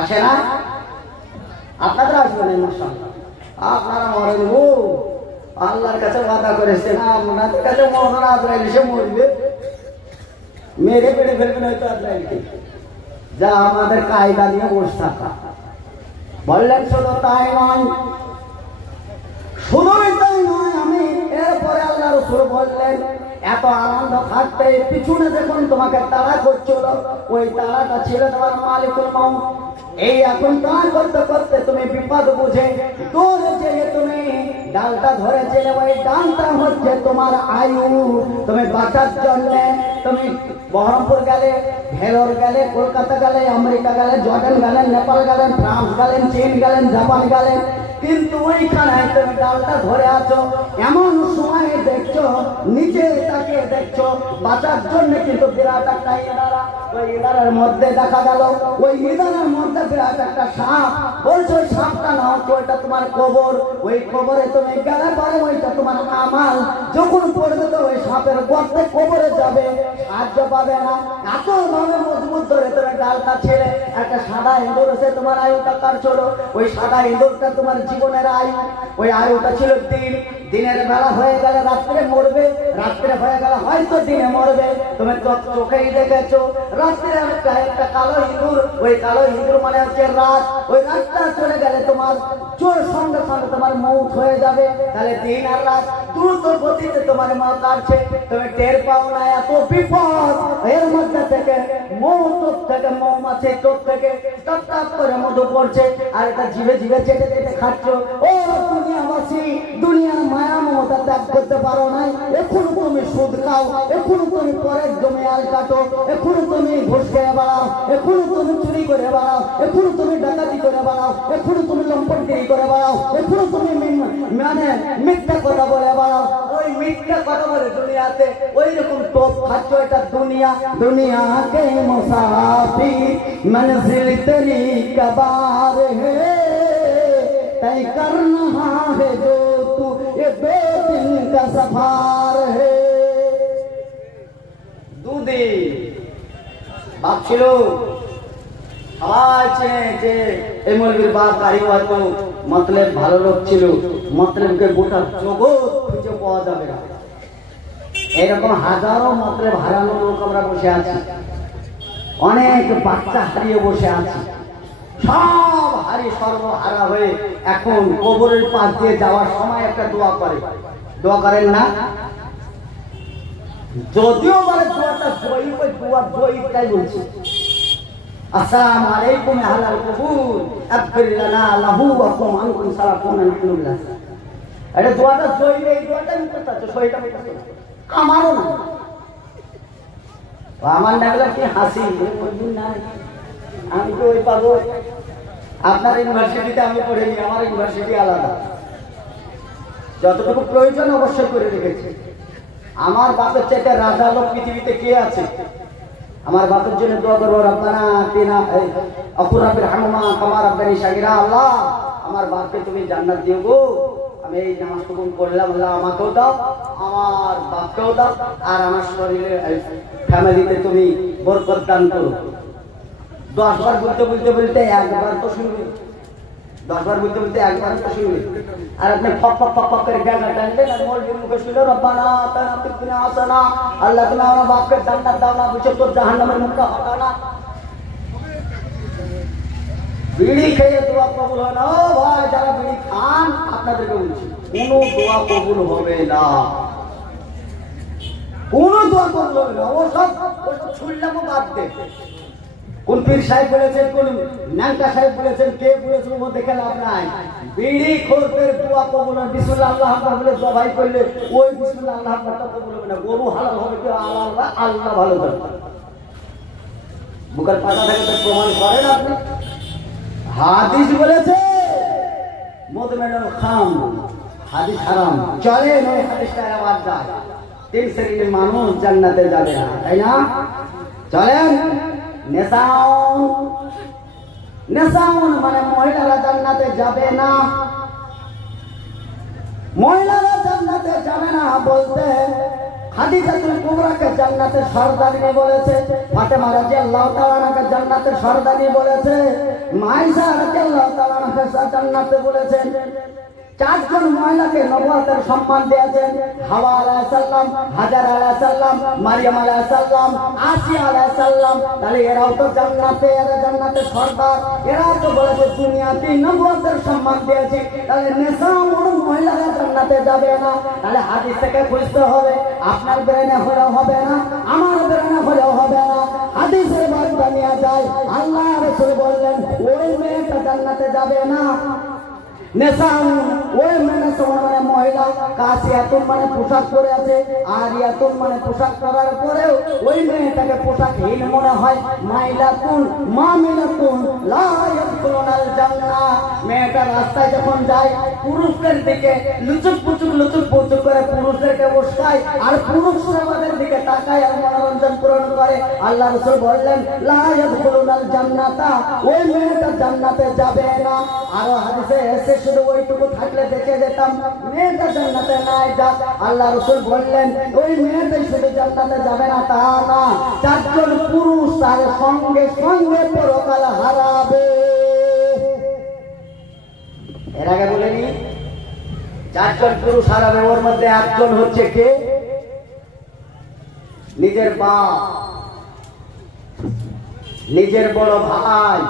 আসে না? আপনাদের আসবেন ইনশাআল্লাহ, আপনারা মরেন গো, আল্লাহর কাছে ওয়াদা করেছেন আপনাদের কাছে মরণ আজরাইল এসে মরবে, মেরে পেড়ে ফেলবেন হয়তো আজরাইলকে। যা আমাদের কায়দা নিয়ে বসে থাকা। বললেন শুধু তাই নয়, শুধুই তাই নয়, আমি এরপরে আল্লাহ রাসূল বললেন এত আনন্দ থাকতে পিছনে দেখুন তোমাকে তাড়া করছিল, ওই তাড়াটা ছিল তোমার মালিকুল মউত। এই এখন তাড়া করতে করতে তুমি বিপদ বুঝে দৌড়ে যেয়ে তুমি ডালটা ধরেছিলে, ওই ডালটা হচ্ছে তোমার আয়ু। তুমি বাঁচার জন্য তুমি বহরমপুর গেলে, ভেলোর গেলে, কলকাতা গেলে, আমেরিকা গেলে, জর্ডান গেলেন, নেপাল গেলেন, ফ্রান্স গেলেন, চীন গেলেন, জাপান গেলেন, কিন্তু ওইখানে তুমি ডালটা ধরে আছো। এমন সময় দেখছো নিচে তাকে দেখছো বাঁচার জন্য, কিন্তু বিরাট একটা ইদারা, ওই ইদারার মধ্যে দেখা গেল, ওই ইদারার মধ্যে বিরাট একটা সাপ। বলছো ওই সাপটা না হচ্ছে ওইটা তোমার কবর, ওই কবরে তুমি গেলে পরে ওইটা তোমার আমাল। যখন পড়বে তো ওই সাপের গর্তে কবরে যাবে, সাহায্য পাবে না। এত ভাবে মজবুত ধরে তুমি ডালটা ছেড়ে একটা সাদা ইঁদুর এসে তোমার আয়ুটা কাটছিল, ওই সাদা ইঁদুরটা তোমার জীবনের আয়ু, ওই আয়ুটা ছিল দিন। দিনের বেলা হয়ে গেলে রাত্রে মরবে, রাত্রে হয়ে গেলে হয়তো দিনে মরবে। তুমি চোখেই দেখেছো রাত্রে একটা কালো ইঁদুর, ওই কালো ইঁদুর মানে হচ্ছে রাত। ওই রাতটা চলে গেলে তোমার চোর সঙ্গে সঙ্গে তোমার মৌত হয়ে যাবে। তাহলে দিন আর রাত দ্রুত গতিতে তোমার মা কাটছে, তুমি টের পাও না। এত বিপদ এর মধ্যে থেকে মৌমাছি টোপ থেকে টপ টপ করে মধু পড়ছে, আর এটা জিভে জিভে চেটে চেটে খাচ্ছ। ও দুনিয়াবাসী, দুনিয়ার মায়া মমতা ত্যাগ করতে পারো নাই। এখনো তুমি সুদ খাও, এখনো তুমি পরের জমি আল কাটো, এখনো তুমি ঘুষ খেয়ে বেড়াও, এখনো তুমি চুরি করে বেড়াও, এখনো তুমি ডাকাতি করে বেড়াও, এখনো তুমি লম্পটগিরি করে বেড়াও, এখনো তুমি মানে মিথ্যা কথা বলে বেড়াও। ওই মিথ্যা কথা বলে দুনিয়াতে ওই রকম টোপ খাচ্ছ। এটা দুনিয়া, দুনিয়া কে মুসাফির मंजिल तेरी कबार है, तय करना है जो तू ये 2 दिन का सफर है। দুদিন বাপ ছিল, আছে যে এই মৌলবীর বাপ গাড়ি হয়তো মতলব ভালো লোক ছিল, মতলবকে গোটা জগৎ খুঁজে পাওয়া যাবে না। এরকম হাজারো মতলব হারানো লোক আমরা বসে আছি, অনেক বাচ্চা হারিয়ে বসে আছে, সব হারিয়ে সর্বহারা হয়ে এখন কবরের পাশ দিয়ে যাওয়ার সময় একটা দোয়া করে। দোয়া করেন না? যদিও বলে দোয়াটা জয়ীব, ওই দোয়া জয়ীবটাই বলছে, আসসালামু আলাইকুম আহলাল কবুর আগফির লানা লাহু ওয়া কুম আনকুম সালাতুন আলহামদুলিল্লাহ। এটা দোয়াটা জয়ীব, এই দোয়াটা আমি করতে চাচ্ছি, সহিটা আমারও না। আমার নামটা কি হাসি, আমি তো ওই পাবো। আপনার ইউনিভার্সিটিতে আমি পড়িনি, আমার ইউনিভার্সিটি আলাদা। যতটুকু প্রয়োজন অবশ্যই করে রেখেছি। আমার বাপের চাইতে রাজা লোক পৃথিবীতে কে আছে? আমার বাপের জন্য দোয়া করবো, রব্বানা আতিনা আকুরাবির হানুমা কামার আব্বানি সাগিরা। আল্লাহ আমার বাপকে তুমি জান্নাত দিও গো। আমি এই নামাজটুকু পড়লাম, আল্লাহ আমাকেও দাও, আমার বাপকেও দাও, আর আমার শরীরে ফ্যামিলিতে তুমি বরকত দান করো। 10 বার বলতে বলতে বলতে একবার তো শুনবে, 10 বার বলতে বলতে একবার তো শুনবে। আর আপনি ফক ফক ফক ফক করে গানা টানলেন, আর মৌলবীর মুখে শুনলে রব্বানা আতিনা ফিদ দুনিয়া হাসানা, আল্লাহ তুমি আমার বাপকে জান্নাত দাও না, বুঝে তোর জাহান্নামের মুখটা হটাও না। বিড়ি খেয়ে দোয়া কবুল হয় না। ও ভাই, যারা বিড়ি খান আপনাদেরকে বলছি, কোনো দোয়া কবুল হবে না, কোনো দোয়া কবুল হবে না। ওসব ছুড়লামও বাদ দে। কোন পীর সাহেব বলেছেন, কোন ন্যাংটা সাহেব বলেছেন, কে বলেছেন, ও দেখে লাভ নাই। বিড়ি খোরদের দোয়া কবুল হয় বিসমিল্লাহ আল্লাহু আকবার বলে জবাই করলে ওই বিসমিল্লাহ আল্লাহু আকবারটা কবুল হবে না। গরু হালাল হবে কি আল্লাহ, আল্লাহ ভালো করে। বুকের পাতা থেকে তো প্রমাণ করেন আপনি। হাদিস বলেছে মদমেনাল খাম, হাদিস হারাম। চলেন ওই হাদিসটা আবার যায়। 3 শ্রেণীর মানুষ জান্নাতে যাবে না, তাই না? চলেন। নেশাউন মানে মহিলারা জান্নাতে যাবে না। মহিলারা জান্নাতে যাবে না বলতে খাদিজাতুল কুবরাকে জান্নাতের সরদারিনী বলেছে, ফাতেমা রাদিয়াল্লাহু তাআলা আনহাকে জান্নাতের সরদারিনী বলেছে, মাইসা রাদিয়াল্লাহু তাআলা আনহাকে জান্নাতে বলেছেন। 4 জন মহিলাকে নবুয়তের সম্মান দিয়েছেন, হাওয়া আলাইহিস সালাম, হাজার আলাইহিস সালাম, মারিয়াম আলাইহিস সালাম, আসিয়া আলাইহিস সালাম। তাহলে এরাও তো জান্নাতে, এরা জান্নাতের সরদার, এরাও তো বলেছে দুনিয়াতে নবুয়তের সম্মান দিয়েছে। তাহলে নেশামুন মহিলারা জান্নাতে যাবে না। তাহলে হাদিস থেকে বুঝতে হবে, আপনার ব্রেনে হলেও হবে না, আমার ব্রেনে হলেও হবে না। হাদিসের বার্তা নিয়ে যায়, আল্লাহ রাসূল বললেন ওই মেয়েটা জান্নাতে যাবে না। নেশাউন ওই মানে মহিলা, কাসিয়াতুন মানে পোশাক পরে আছে, আরিয়াতুন মানে পোশাক পরার পরেও ওই মেয়েটাকে পোশাকহীন মনে হয়। মাইলাতুন মামিলাতুন লা ইয়াদখুলুনাল জান্নাহ, মেয়েটা রাস্তায় যখন যায় পুরুষদের দিকে লুচুক পুচুক করে পুরুষদেরকে উস্কায়, আর পুরুষরা আমাদের দিকে তাকায় আর মনোরঞ্জন পূরণ করে। আল্লাহ রাসূল বললেন লা ইয়াদখুলুনাল জান্নাতা, ওই মেয়েটা জান্নাতে যাবে না। আর হাদিসে এসে শুধু ওইটুকু থাকলে দেখে যেতাম, মেয়েটা জান্নাতে নাই যাক। আল্লাহ রাসূল বললেন ওই মেয়েটা শুধু জান্নাতে যাবে না তা না, 4 জন পুরুষ তার সঙ্গে সঙ্গে পরকাল হারাবে। এর আগে বলেনি 4 জন পুরুষ হারাবে, ওর মধ্যে 1 জন হচ্ছে কে? নিজের বাপ, নিজের বড় ভাই,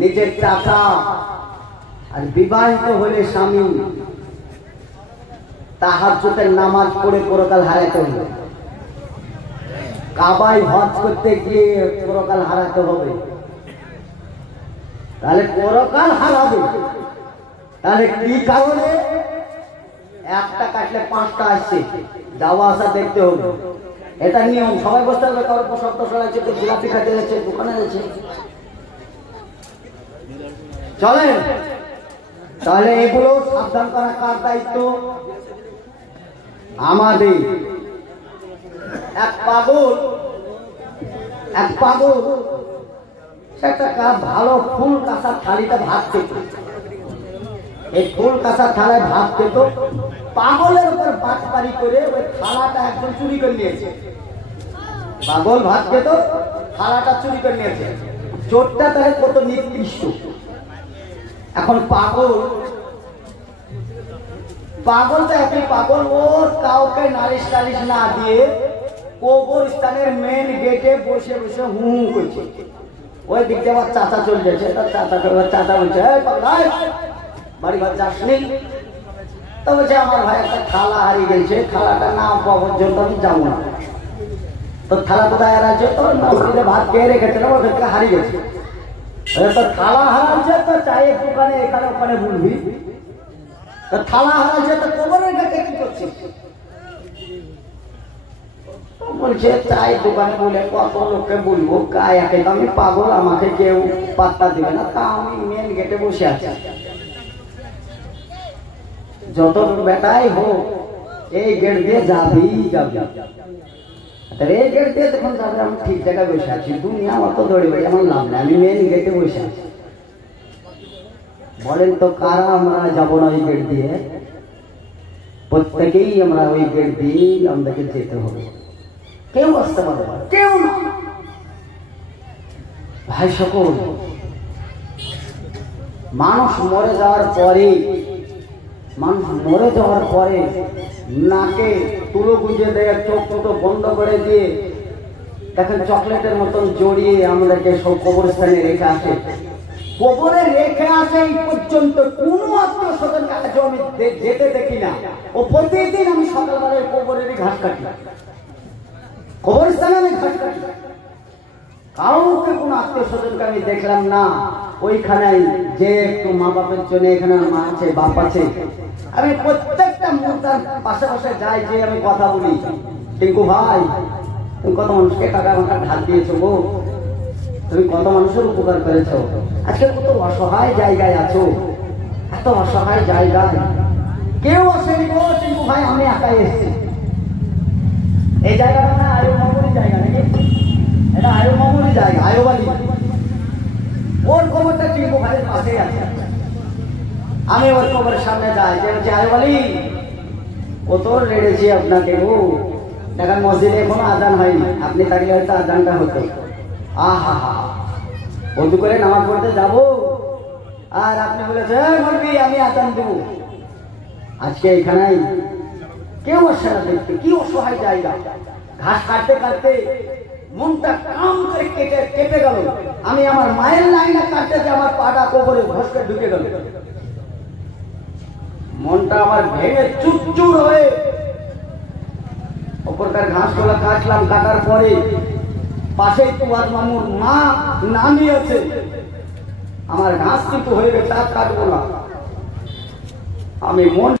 নিজের চাচা। আর বিবাহিত হলে স্বামী তাহাজ্জুদের নামাজ পড়ে পরকাল হারাতে হবে। কাবায় হজ করতে গিয়ে পরকাল হারাতে হবে, তাহলে পরকাল হারাবে। তাহলে কি কারণে? একটা কাটলে 5টা আসছে, যাওয়া আসা দেখতে হবে, এটা নিয়ম। সবাই বসতে হবে। কারোর প্রসব আছে, কেউ জিলাপি খাতে যাচ্ছে, দোকানে যাচ্ছে, চলে। তাহলে এগুলো সাবধান করা কার দায়িত্ব? আমাদের। এক পাগল একটা ভালো ফুল কাঁচা থালিতে ভাত খেত। এই ফুল কাঁচা থালায় ভাত খেত, পাগলের উপর বাটপারি করে ওই থালাটা একজন চুরি করে নিয়েছে। পাগল ভাত খেত, থালাটা চুরি করে নিয়েছে। চোরটা তাহলে কত নিকৃষ্ট। এখন পাগলটা একই পাগল, ওর কাউকে নালিশ টালিশ না দিয়ে কবরস্থানের মেন গেটে বসে বসে হু করছে। ওই দিক দিয়ে আমার চাচা চলে যাচ্ছে, তার চাচা বলছে বাড়ি ঘর যাসনি? তো বলছে আমার ভাই একটা থালা হারিয়ে গেছে, থালাটা না পাওয়া পর্যন্ত আমি যাবো না। তো থালা কোথায় আছে? তোর মসজিদে ভাত খেয়ে রেখেছে, ওর থেকে হারিয়ে গেছে। তোর থালা হারাচ্ছে তো চায়ের দোকানে এখানে ওখানে বলবি, তো থালা হারাচ্ছে তো কবরের কাছে কি করছিস? বলছে চায়ের দোকানে বলে কত লোককে বলবো, একে তো আমি পাগল, আমাকে কেউ পাত্তা দিবে না, তা আমি মেন গেটে বসে আছি। যত বেটাই হোক এই গেট দিয়ে যাবেই যাবে। এই গেট দিয়ে যখন যাবে আমি ঠিক জায়গায় বসে আছি, দুনিয়া অত দৌড়ে বেড়ে আমার লাভ নেই, আমি মেন গেটে বসে আছি। বলেন তো কারা আমরা যাবো না ওই গেট দিয়ে? প্রত্যেকেই আমরা ওই গেট দিয়ে আমাদেরকে যেতে হবে, কেউ আসতে পারবে না, কেউ না। ভাই সকল, মানুষ মরে যাওয়ার পরে নাকে তুলো গুঁজে দেয়, চোখ দুটো বন্ধ করে দিয়ে দেখেন চকলেটের মতন জড়িয়ে আমাদেরকে সব কবরস্থানে রেখে আসে। কবরে রেখে আসে এই পর্যন্ত কোন আত্মীয় স্বজন কাছে আমি যেতে দেখি না। ও প্রতিদিন আমি সকালবেলায় কবরেরই ঘাস কাটি, কবরস্থানে আমি ঘাস কাটি। কাউকে কোন আত্মীয় স্বজনকে আমি দেখলাম না ওইখানে যে একটু মা বাপের জন্য, এখানে মা আছে বাপ আছে, আমি প্রত্যেকটা মুহূর্তের পাশে পাশে যাই, যে আমি কথা বলি, টিঙ্কু ভাই তুমি কত মানুষকে টাকা ঢাল দিয়েছো গো, তুমি কত মানুষের উপকার করেছো, আজকে কত অসহায় জায়গায় আছো, এত অসহায় জায়গায় কেউ আসেনি গো টিঙ্কু ভাই, আমি একাই এসেছি। এই জায়গাটা না আয়ু মামুনি জায়গা নাকি? এটা আয়ু মামুনি জায়গা, আয়ুবালি। ওর কবরটা টিঙ্কু ভাইয়ের পাশে আছে। আমি ওর কবরের সামনে যাই, যে হচ্ছে আয়ুবালি কত লেড়েছি আপনাকে গো, দেখেন মসজিদে এখনো আজান হয়নি, আপনি থাকলে হয়তো আজানটা হতো। আহা হা, বন্ধু করে নামাজ পড়তে যাবো আর আপনি বলেছে বলবি আমি আজান দেবো। আজকে এখানে কেউ আসে না দেখতে, কি অসহায় জায়গা। ঘাস কাটতে কাটতে মনটা কাম করে কেটে গেল। আমি আমার মায়ের লাইনে কাটতে যে আমার পাটা কবরে ঘষকে ঢুকে গেল, মনটা আমার ভেঙে চুরচুর হয়ে ওপরকার ঘাসগুলো কাটলাম। কাটার পরে পাশে তুয়ার মামুর মা নামি আছে, আমার ঘাস কিন্তু হয়ে গেছে, আর কাটবো না। আমি মন